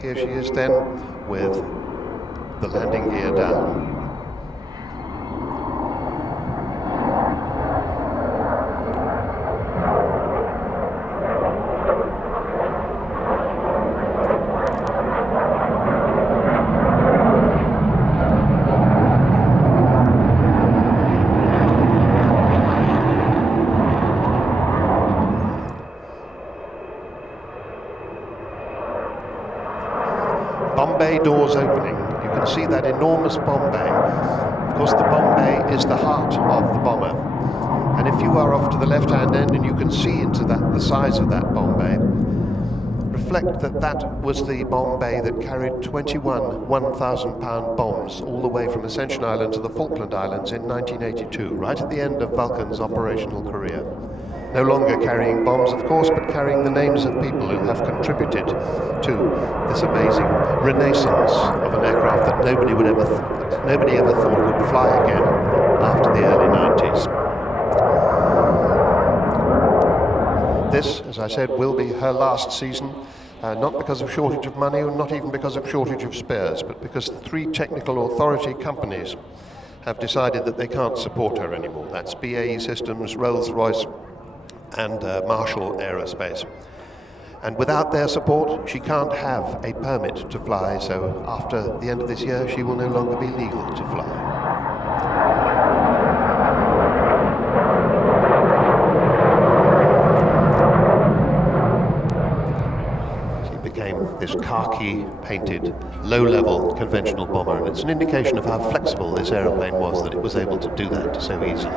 Here she is then with the landing gear down. Bomb bay doors opening. You can see that enormous bomb bay. Of course, the bomb bay is the heart of the bomber. And if you are off to the left-hand end and you can see into that, the size of that bomb bay, reflect that that was the bomb bay that carried 21 1,000-pound bombs all the way from Ascension Island to the Falkland Islands in 1982, right at the end of Vulcan's operational career. No longer carrying bombs, of course, but carrying the names of people who have contributed to this amazing renaissance of an aircraft that nobody ever thought would fly again after the early 90s. This, as I said, will be her last season, not because of shortage of money, or not even because of shortage of spares, but because the 3 technical authority companies have decided that they can't support her anymore. That's BAE Systems, Rolls-Royce, and Marshall Aerospace. And without their support, she can't have a permit to fly, so after the end of this year, she will no longer be legal to fly. This khaki-painted, low-level conventional bomber, and it's an indication of how flexible this aeroplane was, that it was able to do that so easily.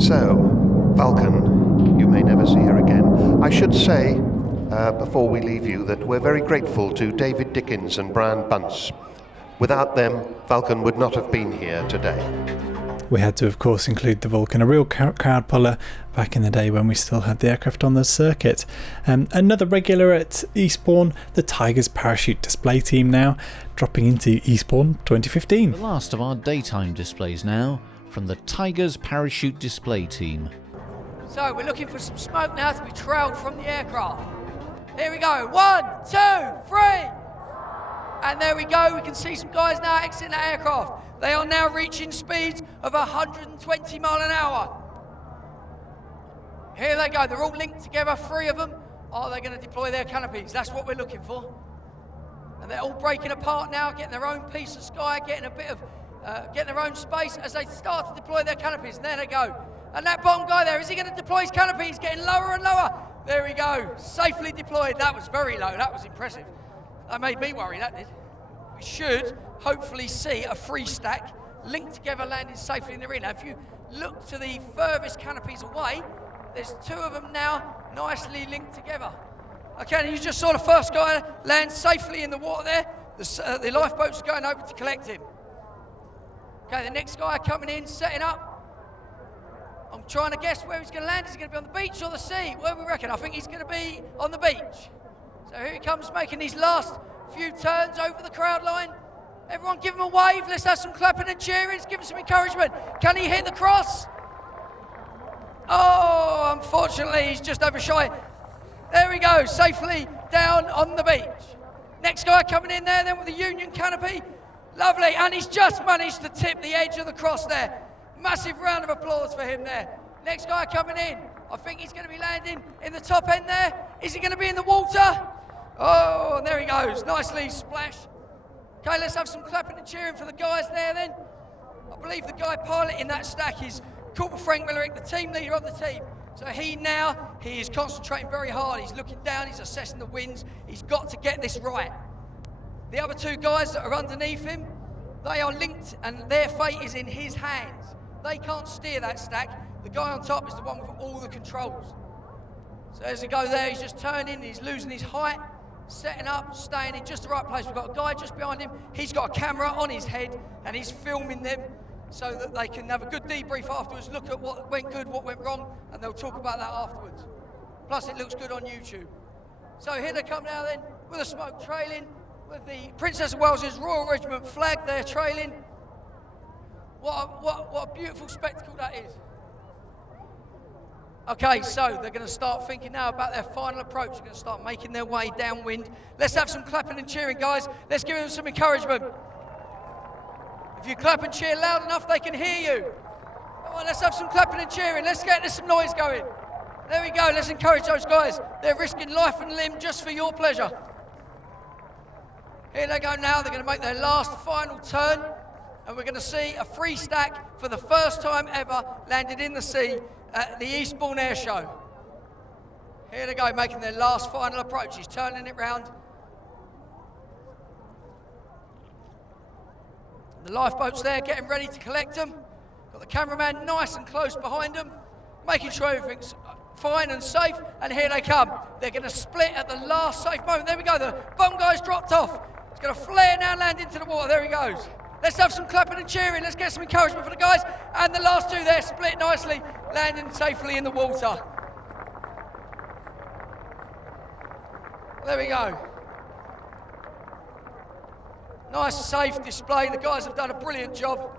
So, Vulcan, you may never see her again. I should say, before we leave you, that we're very grateful to David Dickens and Brian Bunce. Without them, Vulcan would not have been here today. We had to, of course, include the Vulcan, a real crowd puller back in the day when we still had the aircraft on the circuit. Another regular at Eastbourne, the Tigers parachute display team now, dropping into Eastbourne 2015. The last of our daytime displays now, from the Tigers parachute display team. So we're looking for some smoke now to be trailed from the aircraft. Here we go, 1, 2, 3. And there we go, we can see some guys now exiting the aircraft. They are now reaching speeds of 120 mile an hour. Here they go, they're all linked together, 3 of them. Are they going to deploy their canopies? That's what we're looking for. And they're all breaking apart now, getting their own piece of sky, getting a bit of, getting their own space as they start to deploy their canopies. And there they go. And that bottom guy there, is he going to deploy his canopy? He's getting lower and lower. There we go, safely deployed. That was very low, that was impressive. That made me worry, that did. We should hopefully see a free stack linked together, landing safely in the arena. If you look to the furthest canopies away, there's 2 of them now nicely linked together. Okay, and you just saw the first guy land safely in the water there. The lifeboats are going over to collect him. Okay, the next guy coming in, setting up. I'm trying to guess where he's going to land. Is he going to be on the beach or the sea? Where do we reckon? I think he's going to be on the beach. So here he comes, making these last few turns over the crowd line. Everyone give him a wave. Let's have some clapping and cheering. Let's give him some encouragement. Can he hit the cross? Oh, unfortunately, he's just over shy. There we go, safely down on the beach. Next guy coming in there then with the Union canopy. Lovely, and he's just managed to tip the edge of the cross there. Massive round of applause for him there. Next guy coming in. I think he's going to be landing in the top end there. Is he going to be in the water? Oh, and there he goes, nicely splashed. Okay, let's have some clapping and cheering for the guys there then. I believe the guy piloting that stack is Corporal Frank Millerick, the team leader of the team. So he is concentrating very hard. He's looking down, he's assessing the winds. He's got to get this right. The other 2 guys that are underneath him, they are linked and their fate is in his hands. They can't steer that stack. The guy on top is the one with all the controls. So as he goes there, he's just turning, he's losing his height, setting up, staying in just the right place. We've got a guy just behind him. He's got a camera on his head and he's filming them so that they can have a good debrief afterwards, look at what went good, what went wrong, and they'll talk about that afterwards. Plus it looks good on YouTube. So here they come now then, with the smoke trailing, with the Princess of Wales's Royal Regiment flag there trailing. What a beautiful spectacle that is. Okay, so they're going to start thinking now about their final approach. They're going to start making their way downwind. Let's have some clapping and cheering, guys. Let's give them some encouragement. If you clap and cheer loud enough, they can hear you. Come on, let's have some clapping and cheering. Let's get some noise going. There we go. Let's encourage those guys. They're risking life and limb just for your pleasure. Here they go now. They're going to make their last final turn. And we're going to see a free stack for the first time ever landed in the sea at the Eastbourne Airshow. Here they go, making their last final approach. He's turning it round. The lifeboat's there, getting ready to collect them. Got the cameraman nice and close behind them, making sure everything's fine and safe. And here they come. They're going to split at the last safe moment. There we go, the bomb guy's dropped off. It's going to flare now, land into the water. There he goes. Let's have some clapping and cheering. Let's get some encouragement for the guys. And the last two there split nicely, landing safely in the water. There we go. Nice, safe display. The guys have done a brilliant job.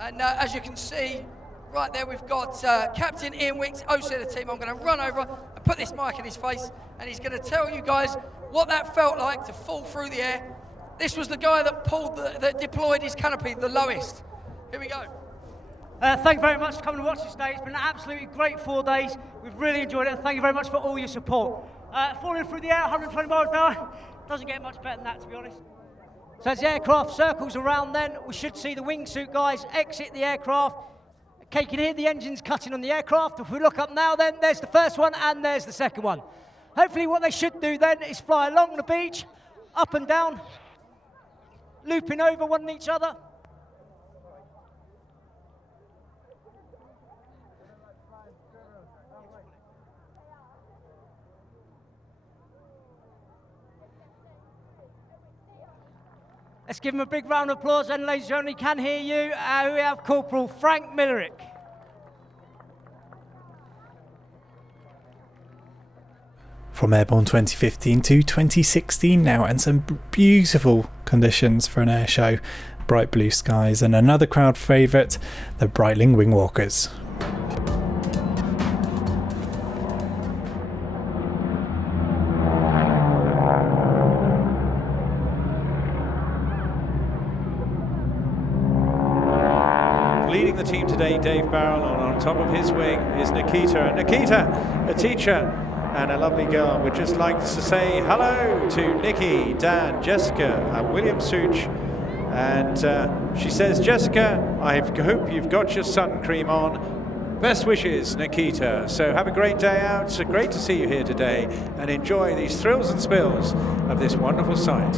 And as you can see, right there we've got Captain Ian Wicks, OC of the team. I'm going to run over and put this mic in his face, and he's going to tell you guys what that felt like to fall through the air. This was the guy that that deployed his canopy the lowest. Here we go. Thank you very much for coming to watch this day. It's been an absolutely great 4 days. We've really enjoyed it, and thank you very much for all your support. Falling through the air, 120 miles an hour, doesn't get much better than that, to be honest. So as the aircraft circles around then, we should see the wingsuit guys exit the aircraft. Okay, you can hear the engines cutting on the aircraft. If we look up now then, there's the first one and there's the second one. Hopefully what they should do then is fly along the beach, up and down, looping over one each other. Let's give him a big round of applause, and ladies and gentlemen, he can hear you. We have Corporal Frank Millerick. From Airbourne 2015 to 2016 now, and some beautiful conditions for an air show. Bright blue skies and another crowd favourite, the Breitling Wingwalkers. Leading the team today, Dave Barrel, on top of his wing is Nikita. Nikita, a teacher and a lovely girl. We'd just like to say hello to Nikki, Dan, Jessica, and William Such. And she says, Jessica, I hope you've got your sun cream on. Best wishes, Nikita. So have a great day out. It's great to see you here today, and enjoy these thrills and spills of this wonderful sight.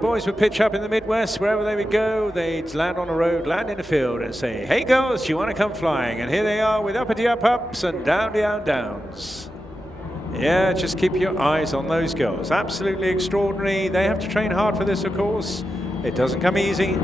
Boys would pitch up in the Midwest, wherever they would go, they'd land on a road, land in a field and say, hey girls, do you want to come flying? And here they are with uppity up-ups and downs. Yeah, just keep your eyes on those girls. Absolutely extraordinary. They have to train hard for this, of course. It doesn't come easy.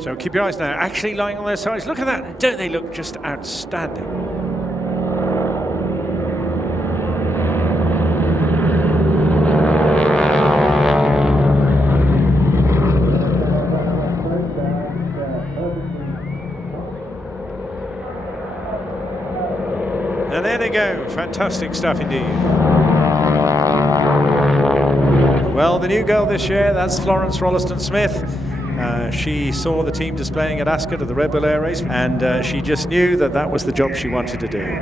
So keep your eyes now, actually lying on their sides. Look at that, don't they look just outstanding? And there they go, fantastic stuff indeed. Well, the new girl this year, that's Florence Rolleston-Smith. She saw the team displaying at Ascot at the Red Bull Air Race, and she just knew that that was the job she wanted to do.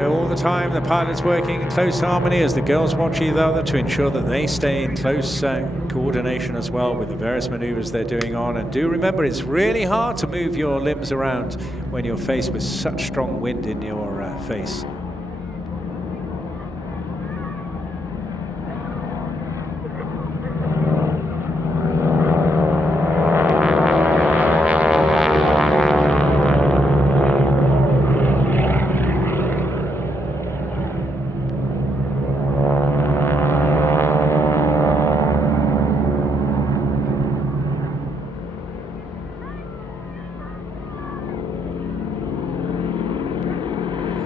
All the time the pilots working in close harmony as the girls watch each other to ensure that they stay in close coordination as well with the various maneuvers they're doing on. And do remember, it's really hard to move your limbs around when you're faced with such strong wind in your face.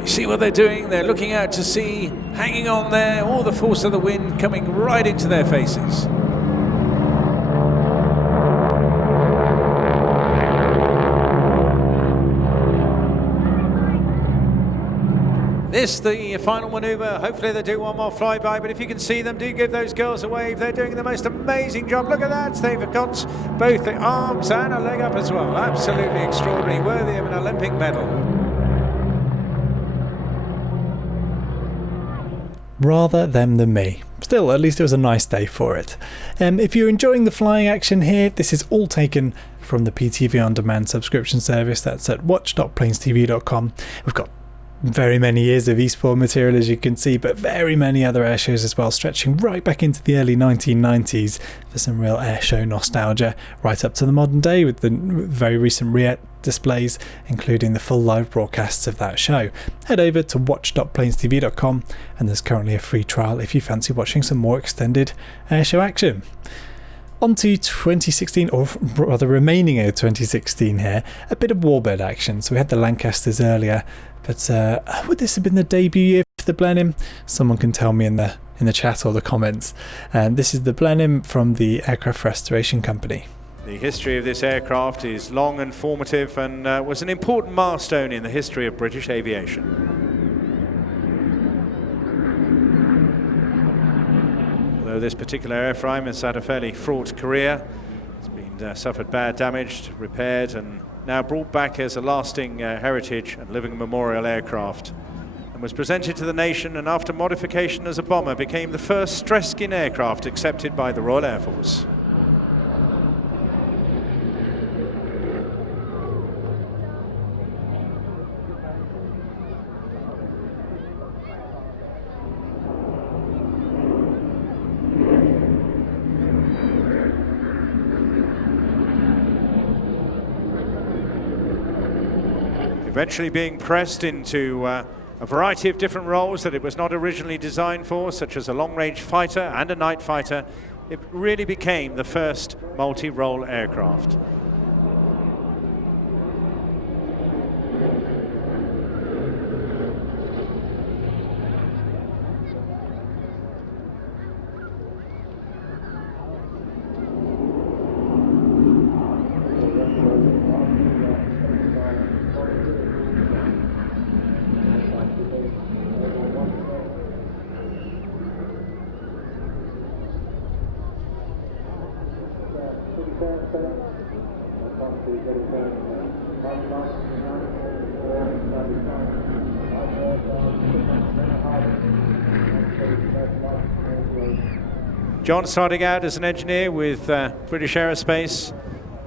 See what they're doing, they're looking out to sea, hanging on there, all the force of the wind coming right into their faces. This, the final manoeuvre, hopefully they do one more flyby, but if you can see them, do give those girls a wave. They're doing the most amazing job. Look at that, they've got both the arms and a leg up as well. Absolutely extraordinary, worthy of an Olympic medal. Rather them than me. Still, at least it was a nice day for it. If you're enjoying the flying action here, this is all taken from the PTV On Demand subscription service. That's at watch.plainstv.com. We've got very many years of Eastbourne material, as you can see, but very many other air shows as well, stretching right back into the early 1990s for some real air show nostalgia, right up to the modern day with the very recent displays, including the full live broadcasts of that show. Head over to watch.plainstv.com and there's currently a free trial if you fancy watching some more extended airshow action. On to 2016, or rather remaining of 2016 here, a bit of Warbird action. So we had the Lancasters earlier, but would this have been the debut year for the Blenheim? Someone can tell me in the chat or the comments. And this is the Blenheim from the Aircraft Restoration Company. The history of this aircraft is long and formative and was an important milestone in the history of British aviation. Although this particular airframe has had a fairly fraught career, it's been suffered bad damage, repaired and now brought back as a lasting heritage and living memorial aircraft, and was presented to the nation, and after modification as a bomber became the first stress skin aircraft accepted by the Royal Air Force. Eventually being pressed into a variety of different roles that it was not originally designed for, such as a long-range fighter and a night fighter, it really became the first multi-role aircraft. John starting out as an engineer with British Aerospace,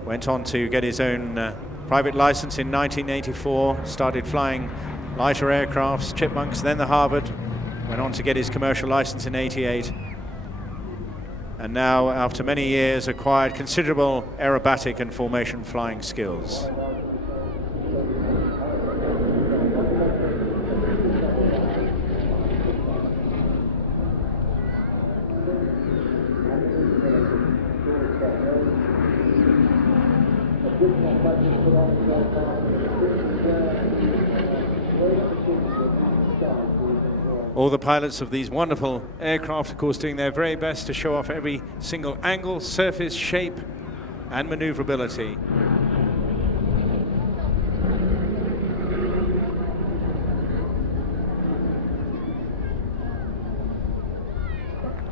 went on to get his own private license in 1984, started flying lighter aircrafts, Chipmunks, then the Harvard, went on to get his commercial license in 88, and now after many years acquired considerable aerobatic and formation flying skills. All the pilots of these wonderful aircraft, of course, doing their very best to show off every single angle, surface, shape, and maneuverability.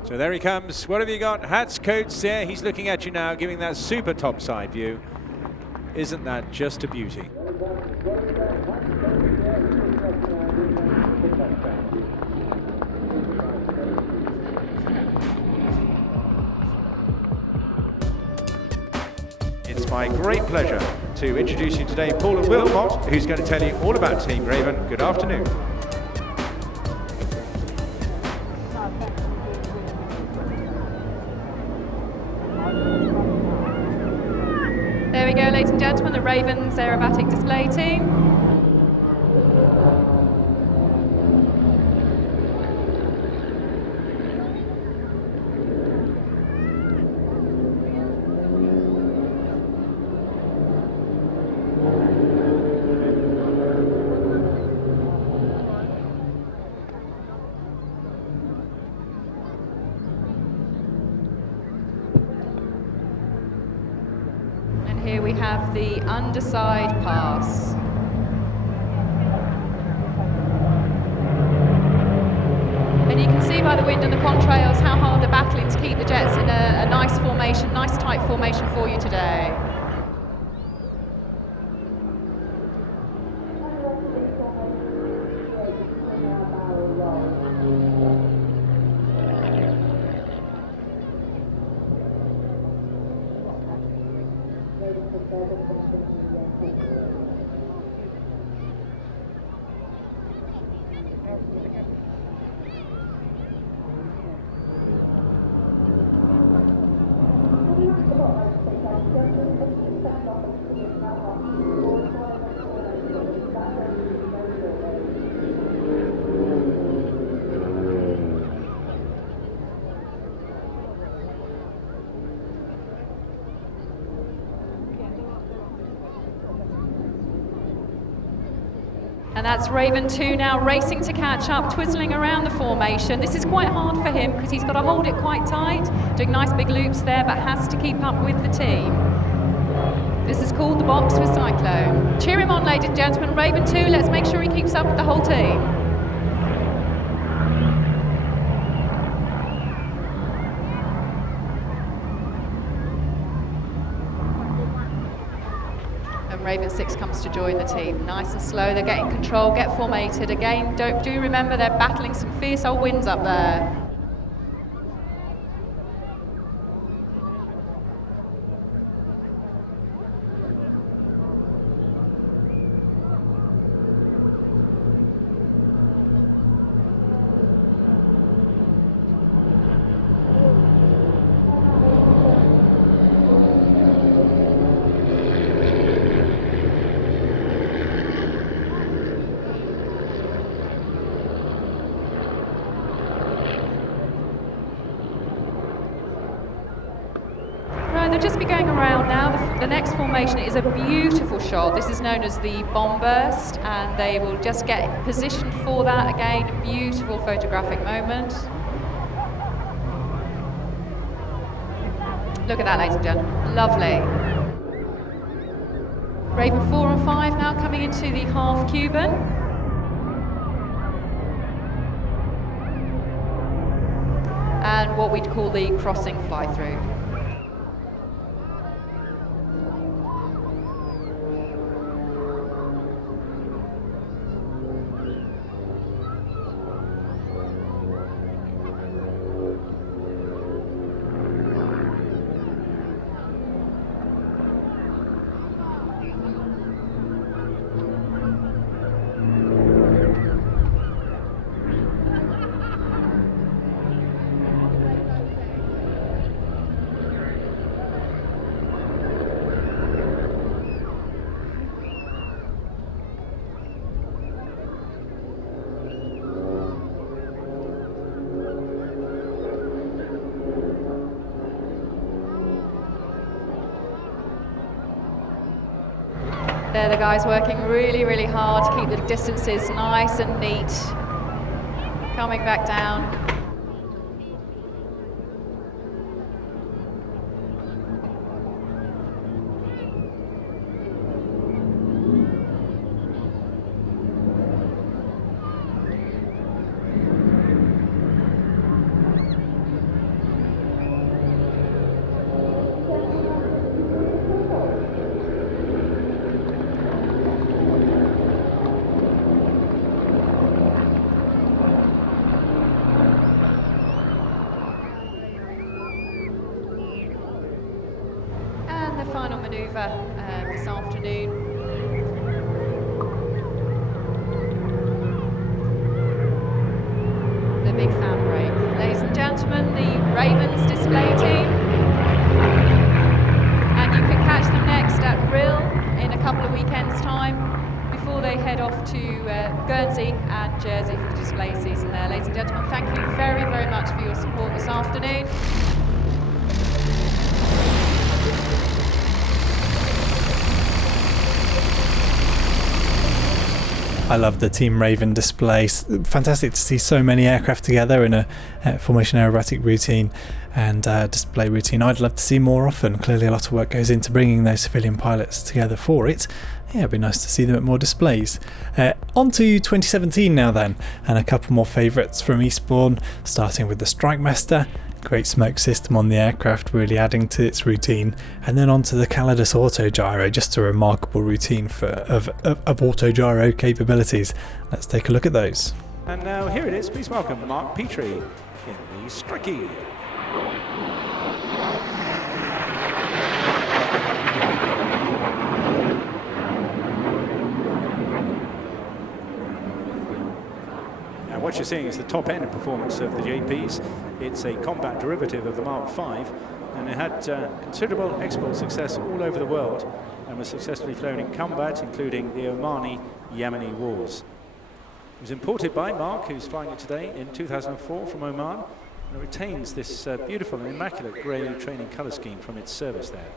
So there he comes. What have you got? Hats, coats there. He's looking at you now, giving that super topside view. Isn't that just a beauty? my great pleasure to introduce you today Paul and Wilmot, who's going to tell you all about Team Raven. Good afternoon. There we go, ladies and gentlemen, the Ravens aerobatic display team. Here we have the underside pass. And you can see by the wind and the contrails how hard they're battling to keep the jets in a nice formation, nice tight formation for you today. And that's Raven 2 now racing to catch up, twizzling around the formation. This is quite hard for him because he's got to hold it quite tight, doing nice big loops there, but has to keep up with the team. This is called the box with Cyclone. Cheer him on, ladies and gentlemen. Raven 2, let's make sure he keeps up with the whole team. Raven 6 comes to join the team. Nice and slow, they're getting control, get formated. Again, do remember they're battling some fierce old winds up there. They'll just be going around now. The next formation is a beautiful shot. This is known as the bomb burst, and they will just get positioned for that. Again, a beautiful photographic moment. Look at that, ladies and gentlemen. Lovely. Raven 4 and 5 now coming into the half Cuban. And what we'd call the crossing fly-through. There the guys working really, really hard to keep the distances nice and neat. Coming back down. manoeuvre this afternoon. The big fan break. Ladies and gentlemen, the Ravens display team. And you can catch them next at Rill in a couple of weekends' time before they head off to Guernsey and Jersey for the display season there. Ladies and gentlemen, thank you very, very much for your support this afternoon. I love the Team Raven display. Fantastic to see so many aircraft together in a formation aerobatic routine and display routine. I'd love to see more often. Clearly a lot of work goes into bringing those civilian pilots together for it. Yeah, it'd be nice to see them at more displays. On to 2017 now then, and a couple more favourites from Eastbourne, starting with the Strikemaster. Great smoke system on the aircraft, really adding to its routine, and then onto the Calidus Autogyro, just a remarkable routine of Autogyro capabilities. Let's take a look at those. And now here it is, please welcome Mark Petrie in the Strikey. What you're seeing is the top end performance of the JPs. It's a combat derivative of the Mark V, and it had considerable export success all over the world and was successfully flown in combat, including the Omani-Yemeni wars. It was imported by Mark, who's flying it today, in 2004 from Oman, and it retains this beautiful and immaculate grey training colour scheme from its service there.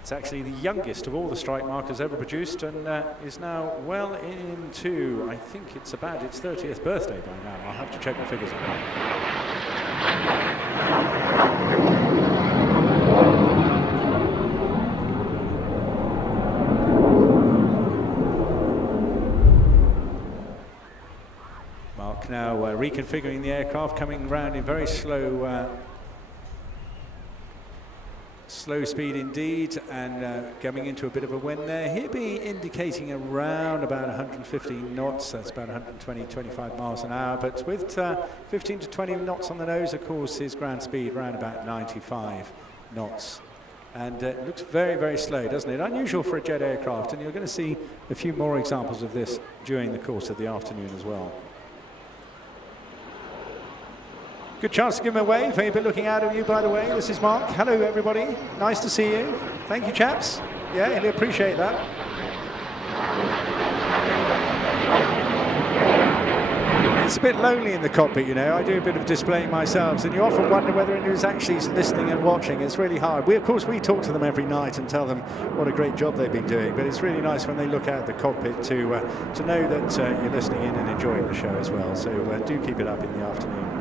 It's actually the youngest of all the strike markers ever produced, and is now well into, I think it's about its 30th birthday by now. I'll have to check the figures on that. Mark now reconfiguring the aircraft, coming round in very slow speed indeed, and coming into a bit of a wind there. He'll be indicating around about 150 knots, that's about 120-25 miles an hour, but with 15 to 20 knots on the nose, of course, his ground speed around about 95 knots. And it looks very, very slow, doesn't it? Unusual for a jet aircraft, and you're going to see a few more examples of this during the course of the afternoon as well. Good chance to give him a wave. He'll be looking out at you, by the way. This is Mark. Hello, everybody. Nice to see you. Thank you, chaps. Yeah, he'll appreciate that. It's a bit lonely in the cockpit, you know. I do a bit of displaying myself, and you often wonder whether anyone's actually listening and watching. It's really hard. Of course, we talk to them every night and tell them what a great job they've been doing, but it's really nice when they look out the cockpit to know that you're listening in and enjoying the show as well. So do keep it up in the afternoon.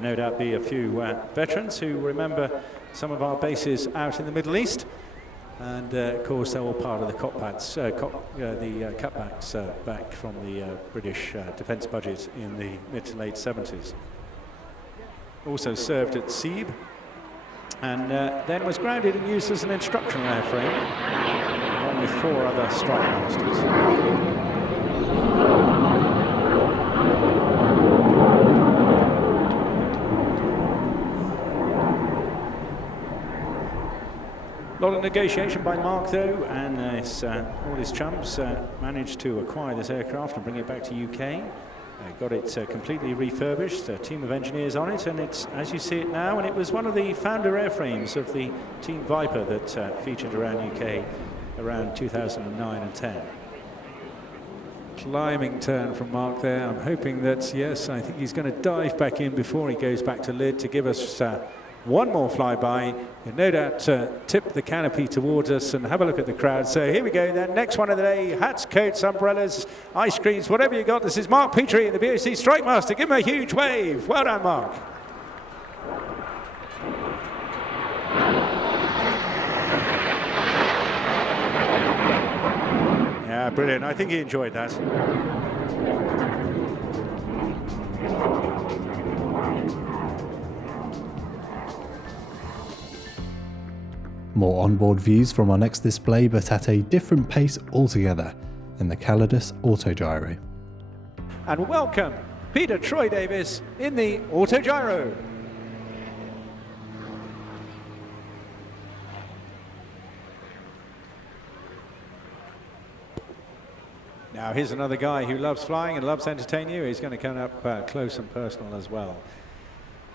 No doubt be a few veterans who remember some of our bases out in the Middle East, and of course they're all part of the cutbacks back from the British defence budget in the mid to late 70s. Also served at Seeb, and then was grounded and used as an instructional airframe, along with 4 other Strikemasters. A lot of negotiation by Mark, though, and all his chums managed to acquire this aircraft and bring it back to UK. Got it completely refurbished, a team of engineers on it, and it's as you see it now, and it was one of the founder airframes of the Team Viper that featured around UK around 2009 and 10. Climbing turn from Mark there. I'm hoping that, yes, I think he's going to dive back in before he goes back to lid to give us one more flyby. You'll no doubt tip the canopy towards us and have a look at the crowd. So here we go then, next one of the day, hats, coats, umbrellas, ice creams, whatever you got. This is Mark Petrie in the BOC Strikemaster. Give him a huge wave. Well done, Mark. Yeah, brilliant. I think he enjoyed that. More onboard views from our next display, but at a different pace altogether, in the Calidus Autogyro. And welcome Peter Troy Davis in the Autogyro. Now here's another guy who loves flying and loves entertaining you. He's going to come up close and personal as well.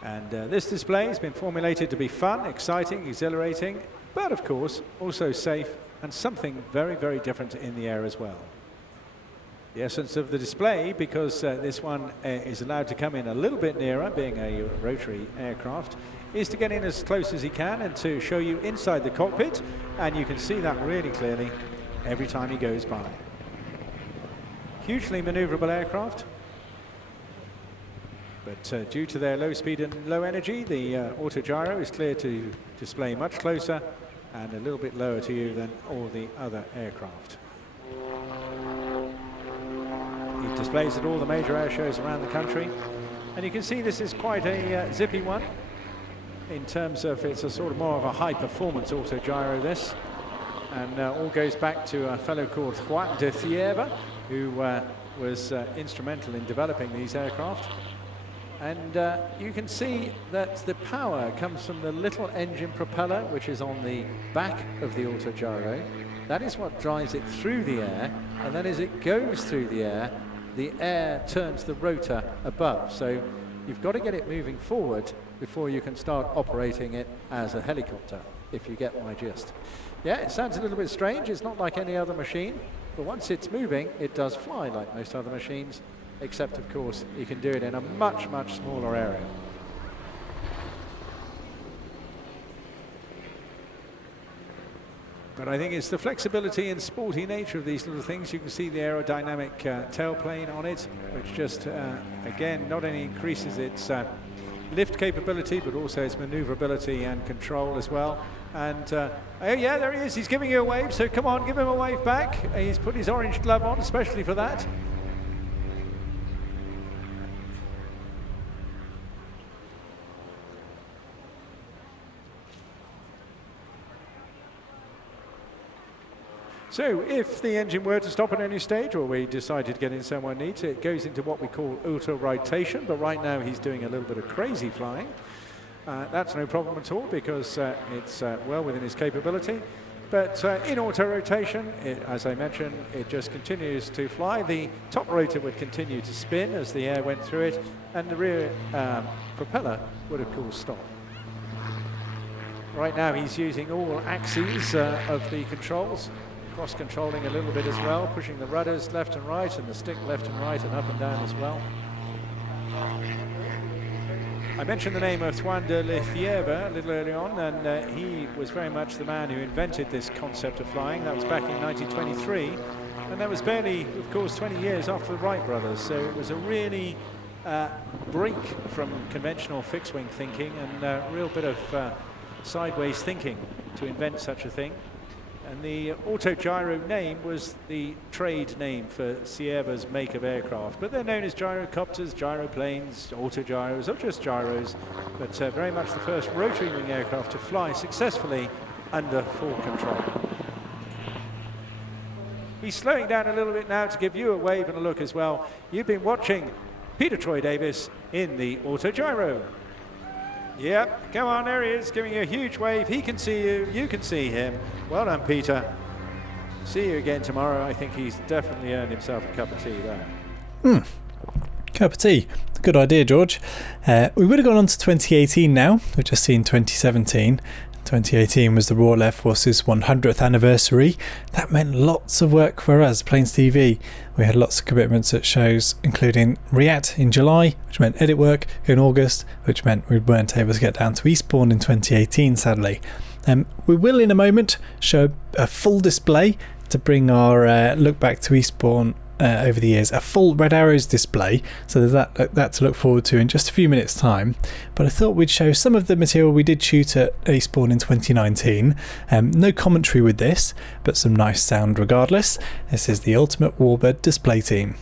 And this display has been formulated to be fun, exciting, exhilarating, but of course also safe and something very, very different in the air as well. The essence of the display, because this one is allowed to come in a little bit nearer, being a rotary aircraft, is to get in as close as he can and to show you inside the cockpit, and you can see that really clearly every time he goes by. Hugely maneuverable aircraft, but due to their low speed and low energy, the Autogyro is clear to display much closer and a little bit lower to you than all the other aircraft. He displays at all the major air shows around the country, and you can see this is quite a zippy one in terms of it's a sort of more of a high performance Autogyro this, and all goes back to a fellow called Juan de Thierva, who was instrumental in developing these aircraft. And you can see that the power comes from the little engine propeller, which is on the back of the Autogyro. That is what drives it through the air, and then as it goes through the air turns the rotor above. So you've got to get it moving forward before you can start operating it as a helicopter, if you get my gist. Yeah, it sounds a little bit strange. It's not like any other machine, but once it's moving, it does fly like most other machines, except of course you can do it in a much, much smaller area. But I think it's the flexibility and sporty nature of these little things. You can see the aerodynamic tailplane on it, which just, again, not only increases its lift capability, but also its maneuverability and control as well. And, oh yeah, there he is. He's giving you a wave, so come on, give him a wave back. He's put his orange glove on, especially for that. So if the engine were to stop at any stage, or we decided to get in somewhere neat, it goes into what we call auto rotation, but right now he's doing a little bit of crazy flying. That's no problem at all, because it's well within his capability. But in auto rotation, as I mentioned, it just continues to fly. The top rotor would continue to spin as the air went through it, and the rear propeller would of course stop. Right now he's using all axes of the controls, cross-controlling a little bit as well, pushing the rudders left and right and the stick left and right and up and down as well. I mentioned the name of Juan de Thierva a little early on, and he was very much the man who invented this concept of flying. That was back in 1923, and that was barely, of course, 20 years after the Wright brothers, so it was a really break from conventional fixed-wing thinking and a real bit of sideways thinking to invent such a thing. And the Autogyro name was the trade name for Thierva's make of aircraft, but they're known as gyrocopters, gyroplanes, autogyros, or just gyros, but very much the first rotary wing aircraft to fly successfully under full control. He's slowing down a little bit now to give you a wave and a look as well. You've been watching Peter Troy Davis in the Autogyro. Yep, come on, there he is, giving you a huge wave. He can see you, you can see him. Well done, Peter. See you again tomorrow. I think he's definitely earned himself a cup of tea there. Cup of tea. Good idea, George. We would have gone on to 2018 now. We've just seen 2017. 2018 was the Royal Air Force's 100th anniversary. That meant lots of work for us, Planes TV. We had lots of commitments at shows, including React in July, which meant edit work in August, which meant we weren't able to get down to Eastbourne in 2018, sadly. We will in a moment show a full display to bring our look back to Eastbourne over the years, a full Red Arrows display, so there's that to look forward to in just a few minutes time. But I thought we'd show some of the material we did shoot at Eastbourne in 2019. No commentary with this, but some nice sound regardless. This is the Ultimate Warbird display team.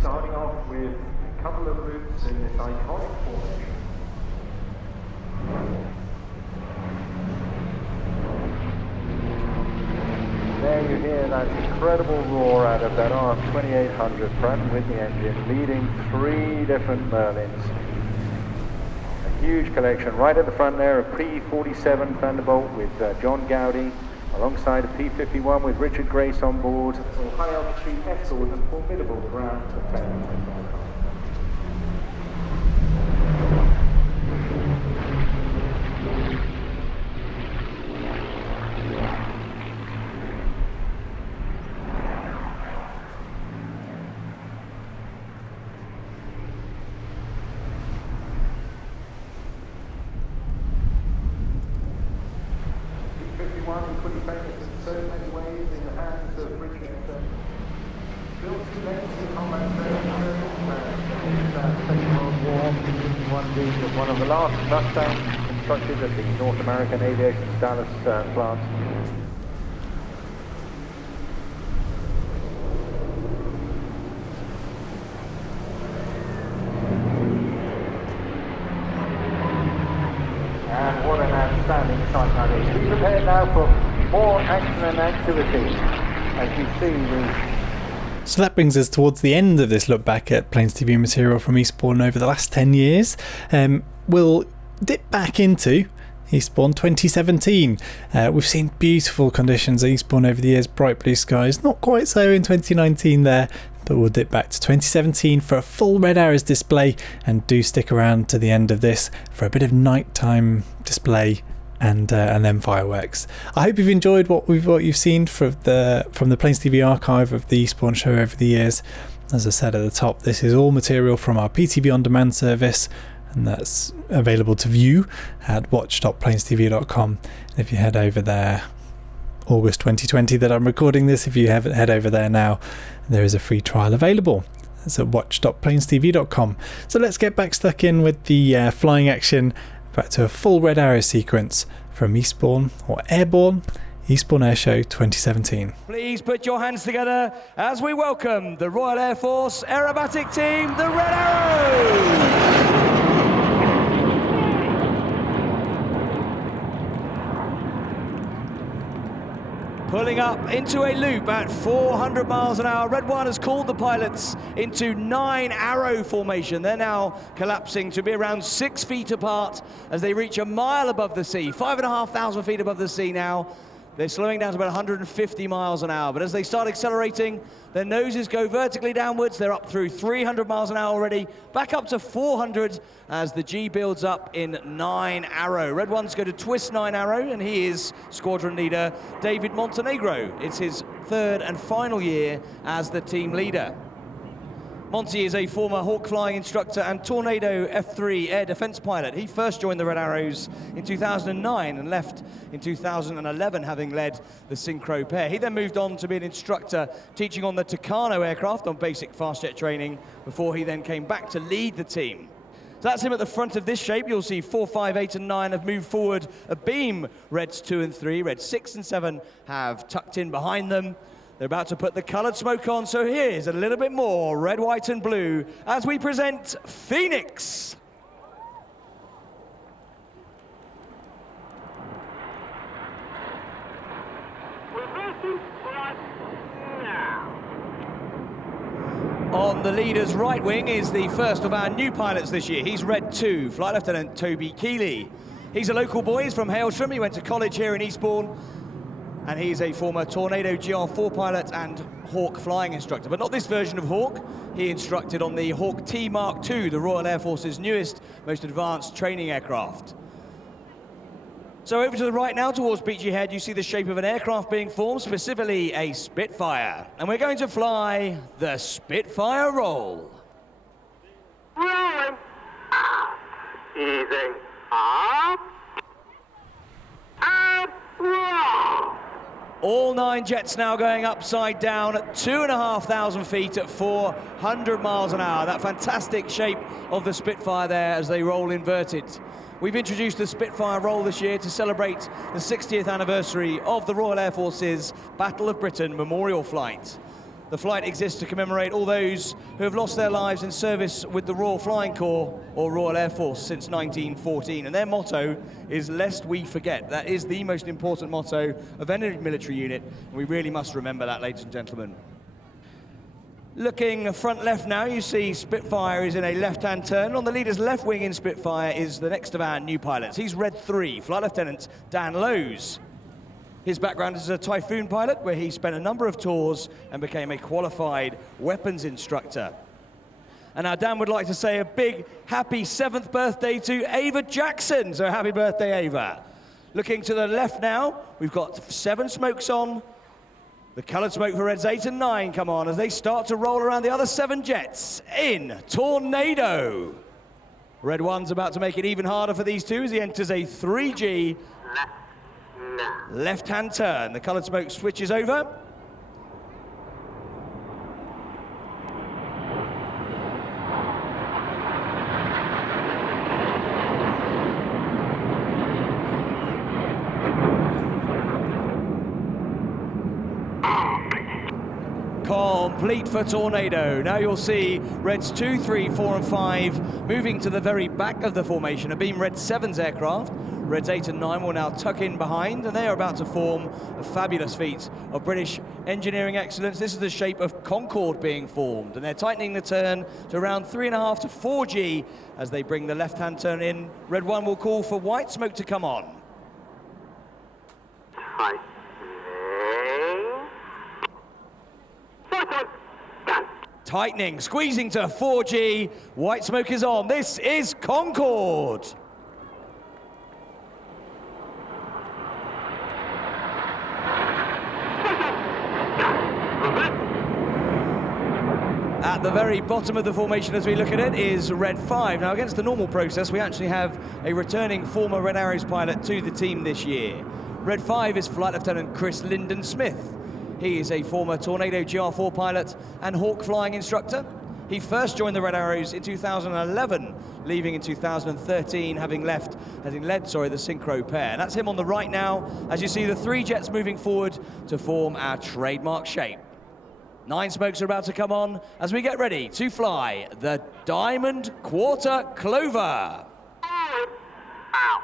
Starting off with a couple of loops in this iconic formation. There you hear hear that incredible roar out of that R2800 Pratt & Whitney engine, leading 3 different Merlins. A huge collection right at the front there, a P47 Thunderbolt with John Gowdy, alongside a P51 with Richard Grace on board, a high altitude escort and formidable ground attack. Pretty famous in so many ways in the hands of Richard built to Lynx in combat Second World War, one being one of the last Mustangs constructed at the North American Aviation's Dallas plant. And what an outstanding sight that is. Be prepared now for more action and activity. As you see, So that brings us towards the end of this look back at Plains TV material from Eastbourne over the last 10 years. We'll dip back into Eastbourne 2017. We've seen beautiful conditions at Eastbourne over the years, bright blue skies, not quite so in 2019 there, but we'll dip back to 2017 for a full Red Arrows display, and do stick around to the end of this for a bit of nighttime display and then fireworks. I hope you've enjoyed what you've seen from the Plains TV archive of the Eastbourne show over the years. As I said at the top, this is all material from our PTV On Demand service, and that's available to view at watch.plainstv.com. If you head over there, August 2020 that I'm recording this, if you haven't head over there now, there is a free trial available. That's at watch.plainstv.com. So let's get back stuck in with the flying action, back to a full Red Arrow sequence from Eastbourne, or Airbourne, Eastbourne Airshow 2017. Please put your hands together as we welcome the Royal Air Force aerobatic team, the Red Arrows! Pulling up into a loop at 400 miles an hour. Red One has called the pilots into 9 arrow formation. They're now collapsing to be around 6 feet apart as they reach a mile above the sea, 5,500 feet above the sea now. They're slowing down to about 150 miles an hour, but as they start accelerating, their noses go vertically downwards. They're up through 300 miles an hour already, back up to 400 as the G builds up in 9 arrow. Red One's going to twist 9 arrow, and he is squadron leader David Montenegro. It's his 3rd and final year as the team leader. Monty is a former Hawk flying instructor and Tornado F3 air defense pilot. He first joined the Red Arrows in 2009 and left in 2011, having led the Synchro pair. He then moved on to be an instructor teaching on the Tucano aircraft on basic fast jet training before he then came back to lead the team. So that's him at the front of this shape. You'll see 4, 5, 8 and 9 have moved forward a beam. Reds 2 and 3, Reds 6 and 7 have tucked in behind them. They're about to put the coloured smoke on, so here's a little bit more red, white and blue as we present Phoenix. On the leader's right wing is the first of our new pilots this year. He's Red 2, Flight Lieutenant Toby Keeley. He's a local boy, he's from Hailsham. He went to college here in Eastbourne, and he's a former Tornado GR4 pilot and Hawk flying instructor, but not this version of Hawk. He instructed on the Hawk T Mark II, the Royal Air Force's newest, most advanced training aircraft. So over to the right now, towards Beachy Head, you see the shape of an aircraft being formed, specifically a Spitfire. And we're going to fly the Spitfire roll. Rolling. Easy. Up. And roll. All 9 jets now going upside down at 2,500 feet at 400 miles an hour. That fantastic shape of the Spitfire there as they roll inverted. We've introduced the Spitfire roll this year to celebrate the 60th anniversary of the Royal Air Force's Battle of Britain memorial flight. The flight exists to commemorate all those who have lost their lives in service with the Royal Flying Corps or Royal Air Force since 1914. And their motto is "Lest we forget." That is the most important motto of any military unit. And we really must remember that, ladies and gentlemen. Looking front left now, you see Spitfire is in a left-hand turn. On the leader's left wing in Spitfire is the next of our new pilots. He's Red 3, Flight Lieutenant Dan Lowes. His background is as a Typhoon pilot, where he spent a number of tours and became a qualified weapons instructor. And now Dan would like to say a big happy 7th birthday to Ava Jackson. So happy birthday, Ava. Looking to the left now, we've got 7 smokes on. The coloured smoke for Reds 8 and 9 come on as they start to roll around the other 7 jets in Tornado. Red 1's about to make it even harder for these two as he enters a 3G left-hand turn. The coloured smoke switches over. Complete for Tornado. Now you'll see Reds 2, 3, 4 and 5 moving to the very back of the formation. A beam Red 7's aircraft. Reds 8 and 9 will now tuck in behind, and they are about to form a fabulous feat of British engineering excellence. This is the shape of Concorde being formed, and they're tightening the turn to around 3.5 to 4G as they bring the left-hand turn in. Red 1 will call for white smoke to come on. Tightening, squeezing to 4G. White smoke is on. This is Concorde. At the very bottom of the formation as we look at it is Red 5. Now against the normal process, we actually have a returning former Red Arrows pilot to the team this year. Red 5 is Flight Lieutenant Chris Lyndon Smith. He is a former Tornado GR4 pilot and Hawk flying instructor. He first joined the Red Arrows in 2011, leaving in 2013, having led the synchro pair. And that's him on the right now, as you see the 3 jets moving forward to form our trademark shape. 9 smokes are about to come on as we get ready to fly the Diamond Quarter Clover. Out.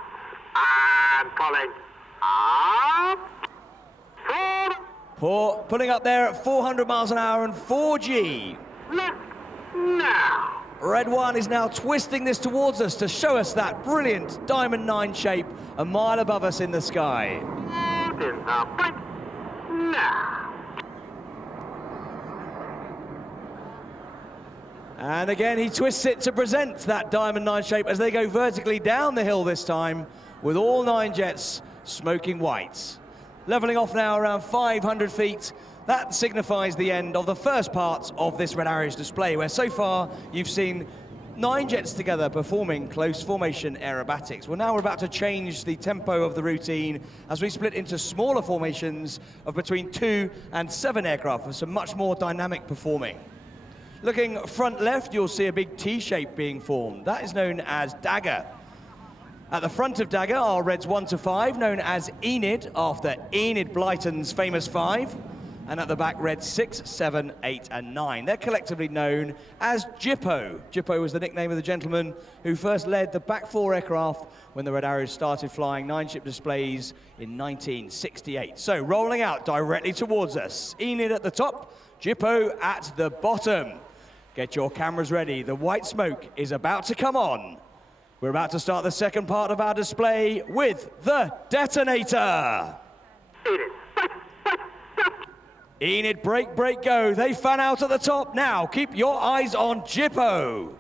And calling. Up. Pulling up there at 400 miles an hour and 4G. Left. Now. Red 1 is now twisting this towards us to show us that brilliant Diamond 9 shape a mile above us in the sky. Now. And again, he twists it to present that Diamond 9 shape as they go vertically down the hill this time, with all 9 jets smoking white. Leveling off now around 500 feet. That signifies the end of the first part of this Red Arrows display, where so far you've seen 9 jets together performing close formation aerobatics. Well, now we're about to change the tempo of the routine as we split into smaller formations of between 2 and 7 aircraft for some much more dynamic performing. Looking front left, you'll see a big T-shape being formed. That is known as Dagger. At the front of Dagger are Reds 1 to 5, known as Enid, after Enid Blyton's famous 5. And at the back, Reds 6, 7, 8, and 9. They're collectively known as Jippo. Jippo was the nickname of the gentleman who first led the back 4 aircraft when the Red Arrows started flying 9-ship displays in 1968. So rolling out directly towards us. Enid at the top, Jippo at the bottom. Get your cameras ready. The white smoke is about to come on. We're about to start the second part of our display with the detonator. Enid, break, break, go. They fan out at the top. Now, keep your eyes on Jippo.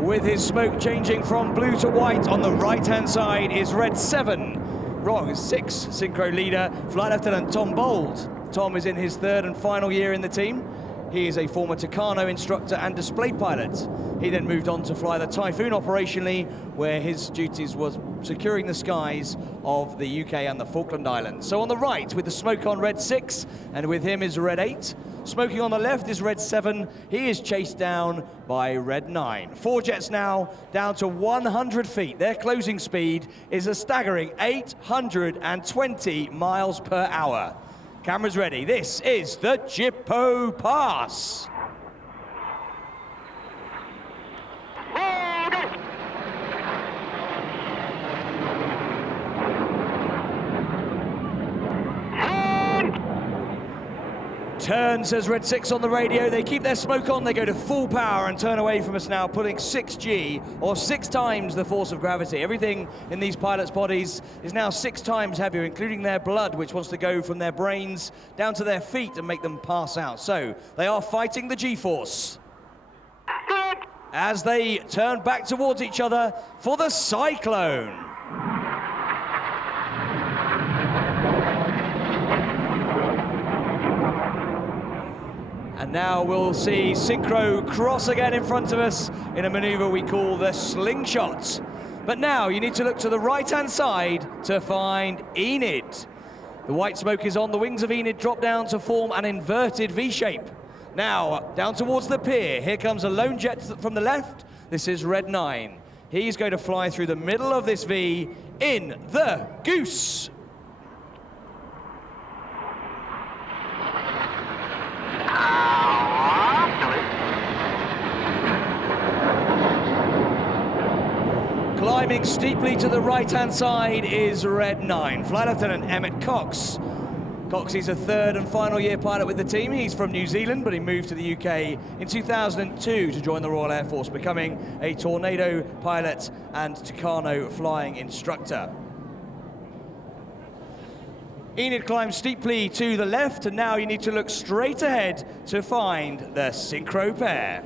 With his smoke changing from blue to white on the right-hand side is Red 7. Wrong, 6 synchro leader, Flight Lieutenant Tom Bold. Tom is in his 3rd and final year in the team. He is a former Tucano instructor and display pilot. He then moved on to fly the Typhoon operationally, where his duties was securing the skies of the UK and the Falkland Islands. So on the right, with the smoke on, Red 6, and with him is Red 8. Smoking on the left is Red 7. He is chased down by Red 9. 4 jets now down to 100 feet. Their closing speed is a staggering 820 miles per hour. Cameras ready. This is the Jippo Pass. Turn, says Red 6 on the radio. They keep their smoke on, they go to full power and turn away from us now, pulling 6G, or 6 times the force of gravity. Everything in these pilots' bodies is now 6 times heavier, including their blood, which wants to go from their brains down to their feet and make them pass out. So they are fighting the G-force as they turn back towards each other for the Cyclone. And now we'll see Synchro cross again in front of us in a maneuver we call the slingshot. But now you need to look to the right-hand side to find Enid. The white smoke is on, the wings of Enid drop down to form an inverted V-shape. Now, down towards the pier, here comes a lone jet from the left. This is Red 9. He's going to fly through the middle of this V in the Goose. Climbing steeply to the right-hand side is Red 9, Flight Lieutenant Emmett Cox. Cox is a 3rd and final year pilot with the team. He's from New Zealand, but he moved to the UK in 2002 to join the Royal Air Force, becoming a Tornado pilot and Tucano flying instructor. Enid climbs steeply to the left, and now you need to look straight ahead to find the Synchro pair.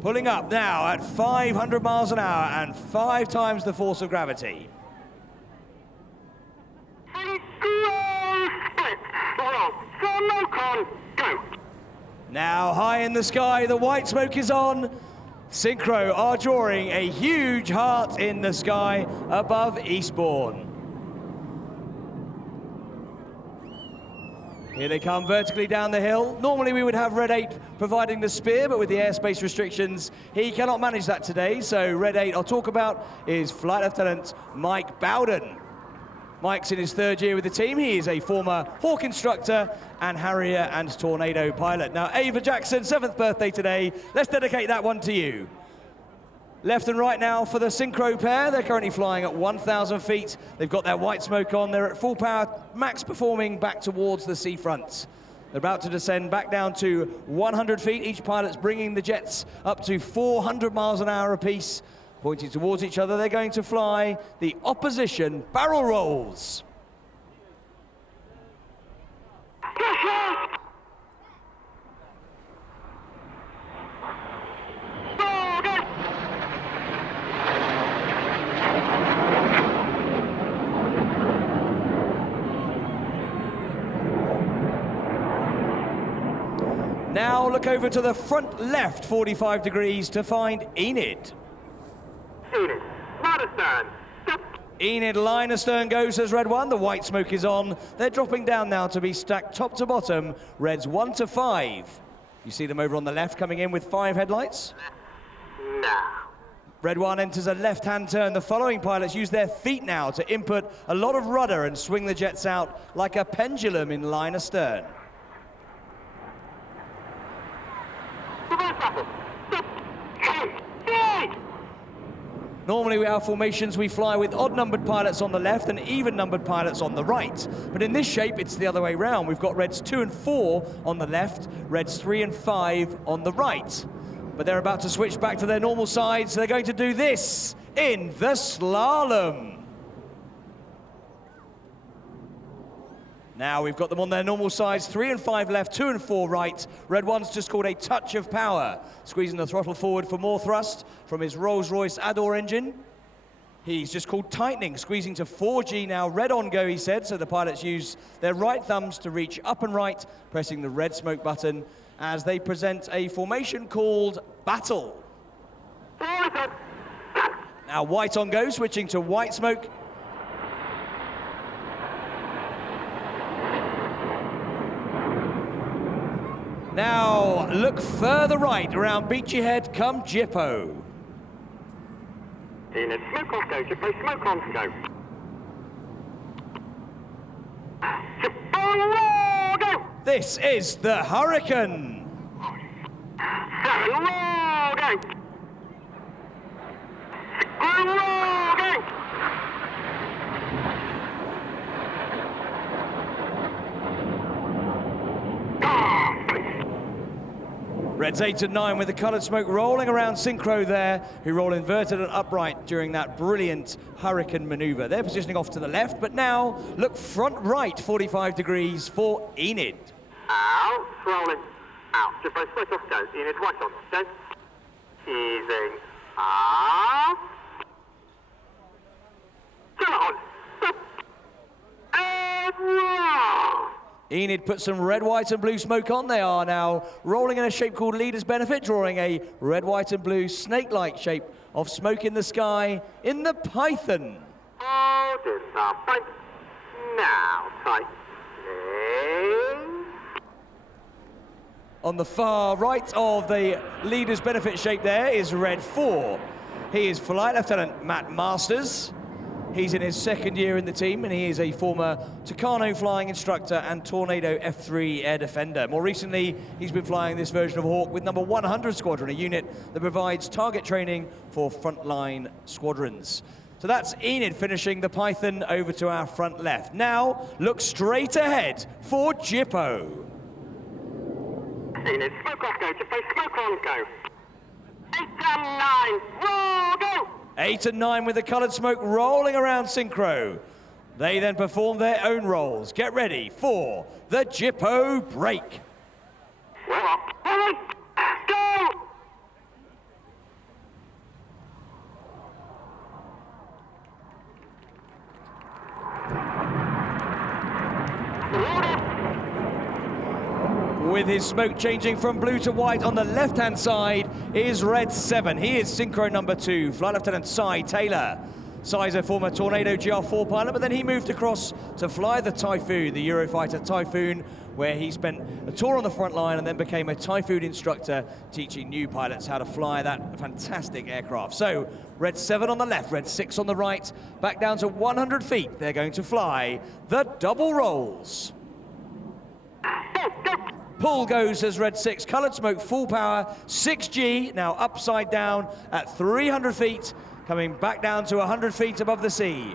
Pulling up now at 500 miles an hour and 5 times the force of gravity. Now high in the sky, the white smoke is on. Synchro are drawing a huge heart in the sky above Eastbourne. Here they come vertically down the hill. Normally we would have Red 8 providing the spear, but with the airspace restrictions, he cannot manage that today. So Red 8 I'll talk about is Flight Lieutenant Mike Bowden. Mike's in his 3rd year with the team. He is a former Hawk instructor and Harrier and Tornado pilot. Now, Ava Jackson, 7th birthday today. Let's dedicate that one to you. Left and right now for the Synchro pair. They're currently flying at 1,000 feet. They've got their white smoke on. They're at full power, max performing back towards the seafront. They're about to descend back down to 100 feet. Each pilot's bringing the jets up to 400 miles an hour apiece. Pointing towards each other, they're going to fly the opposition barrel rolls. Now look over to the front left, 45 degrees, to find Enid. Enid, line astern. Enid, line astern goes as Red 1. The white smoke is on. They're dropping down now to be stacked top to bottom. Reds 1 to 5. You see them over on the left coming in with 5 headlights. Now. Red 1 enters a left-hand turn. The following pilots use their feet now to input a lot of rudder and swing the jets out like a pendulum in line astern. Normally, our formations, we fly with odd-numbered pilots on the left and even-numbered pilots on the right. But in this shape, it's the other way round. We've got Reds 2 and 4 on the left, Reds 3 and 5 on the right. But they're about to switch back to their normal sides, so they're going to do this in the slalom. Now we've got them on their normal sides, 3 and 5 left, 2 and 4 right. Red 1's just called a touch of power, squeezing the throttle forward for more thrust from his Rolls-Royce Adore engine. He's just called tightening, squeezing to 4G now. Red on go, he said, so the pilots use their right thumbs to reach up and right, pressing the red smoke button as they present a formation called Battle. Now white on go, switching to white smoke. Now look further right around Beachy Head, come Jippo. Enid, smoke off go, Jippo, smoke on go. Jippo, go! This is the Hurricane. 7, roll, go! 6, roll, go! Reds 8 and 9 with the coloured smoke rolling around Synchro there, who roll inverted and upright during that brilliant Hurricane manoeuvre. They're positioning off to the left, but now look front right, 45 degrees for Enid. Out, rolling, out. Jippo, switch off, go. Enid, white on, go. Easing, up. Turn on. And roll. Enid put some red, white and blue smoke on. They are now rolling in a shape called Leader's Benefit, drawing a red, white and blue snake-like shape of smoke in the sky in the Python. Hold in the pipe. Now, tight. On the far right of the Leader's Benefit shape there is Red 4. He is Flight Lieutenant Matt Masters. He's in his second year in the team, and he is a former Tucano flying instructor and Tornado F3 air defender. More recently, he's been flying this version of Hawk with number 100 Squadron, a unit that provides target training for frontline squadrons. So that's Enid finishing the Python over to our front left. Now, look straight ahead for Jippo. Enid, smoke off go, Jippo, smoke on go. 8 and 9, roll, go! 8 and 9 with the coloured smoke rolling around Synchro. They then perform their own rolls. Get ready for the Jippo break. Well up, well go! With his smoke changing from blue to white on the left-hand side is Red 7. He is Synchro number 2, Flight Lieutenant Cy Taylor. Cy's a former Tornado GR4 pilot, but then he moved across to fly the Typhoon, the Eurofighter Typhoon, where he spent a tour on the front line and then became a Typhoon instructor, teaching new pilots how to fly that fantastic aircraft. So, Red 7 on the left, Red 6 on the right, back down to 100 feet. They're going to fly the double rolls. Pull goes as Red 6, coloured smoke, full power, 6G, now upside down at 300 feet, coming back down to 100 feet above the sea.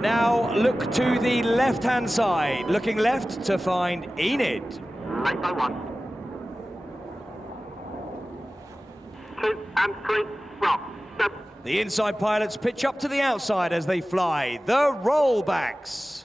Now look to the left-hand side, looking left to find Enid. Right by 1. 2 and 3, roll. Go. The inside pilots pitch up to the outside as they fly the rollbacks.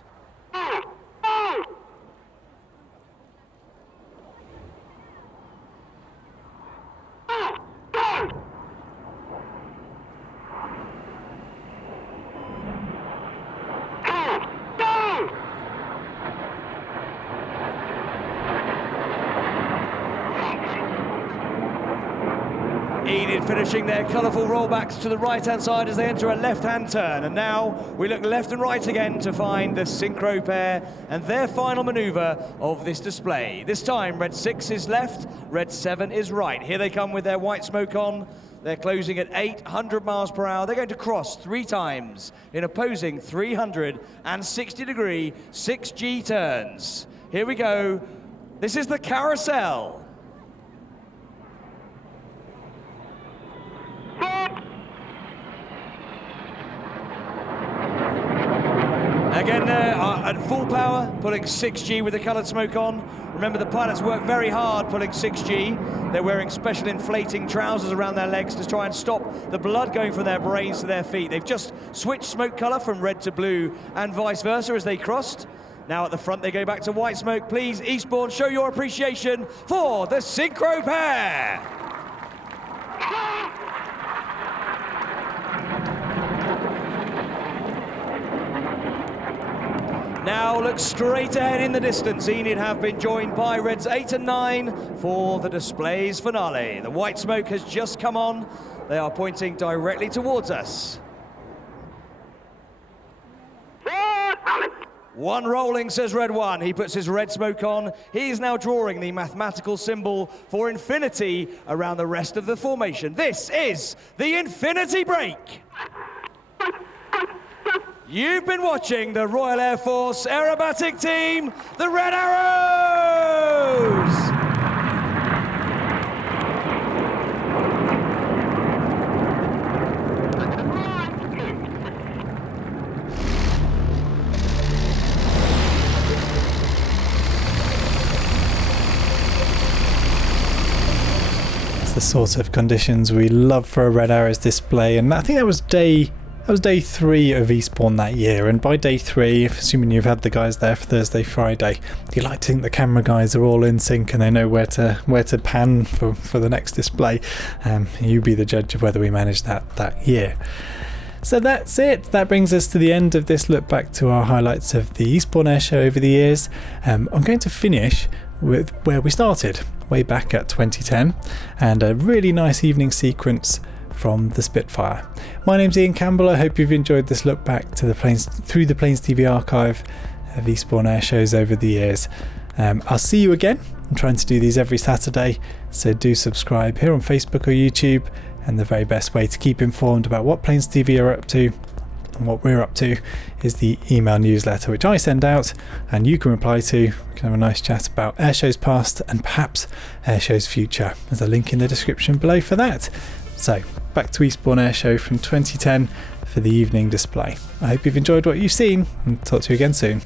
Enid finishing their colourful rollbacks to the right-hand side as they enter a left-hand turn. And now we look left and right again to find the Synchro pair and their final manoeuvre of this display. This time, Red 6 is left, Red 7 is right. Here they come with their white smoke on. They're closing at 800 miles per hour. They're going to cross 3 times in opposing 360-degree 6G turns. Here we go. This is the carousel. Again, at full power, pulling 6G with the coloured smoke on. Remember, the pilots work very hard pulling 6G. They're wearing special inflating trousers around their legs to try and stop the blood going from their brains to their feet. They've just switched smoke colour from red to blue and vice versa as they crossed. Now at the front they go back to white smoke. Please, Eastbourne, show your appreciation for the synchro pair. Now look straight ahead in the distance. Enid have been joined by Reds 8 and 9 for the display's finale. The white smoke has just come on. They are pointing directly towards us. One rolling, says Red 1. He puts his red smoke on. He is now drawing the mathematical symbol for infinity around the rest of the formation. This is the infinity break. You've been watching the Royal Air Force aerobatic team, the Red Arrows! It's the sort of conditions we love for a Red Arrows display, and I think that was day 3 of Eastbourne that year. And by day 3, assuming you've had the guys there for Thursday, Friday, you like to think the camera guys are all in sync and they know where to pan for the next display. You be the judge of whether we managed that year. So that's it. That brings us to the end of this look back to our highlights of the Eastbourne Airshow over the years. I'm going to finish with where we started, way back at 2010, and a really nice evening sequence from the Spitfire. My name's Ian Campbell. I hope you've enjoyed this look back to the Planes TV archive of Eastbourne Air shows over the years. I'll see you again. I'm trying to do these every Saturday, so do subscribe here on Facebook or YouTube, and the very best way to keep informed about what Planes TV are up to and what we're up to is the email newsletter, which I send out and you can reply to. We can have a nice chat about airshows past and perhaps airshows future. There's a link in the description below for that. So, back to Eastbourne Airshow from 2010 for the evening display. I hope you've enjoyed what you've seen, and talk to you again soon.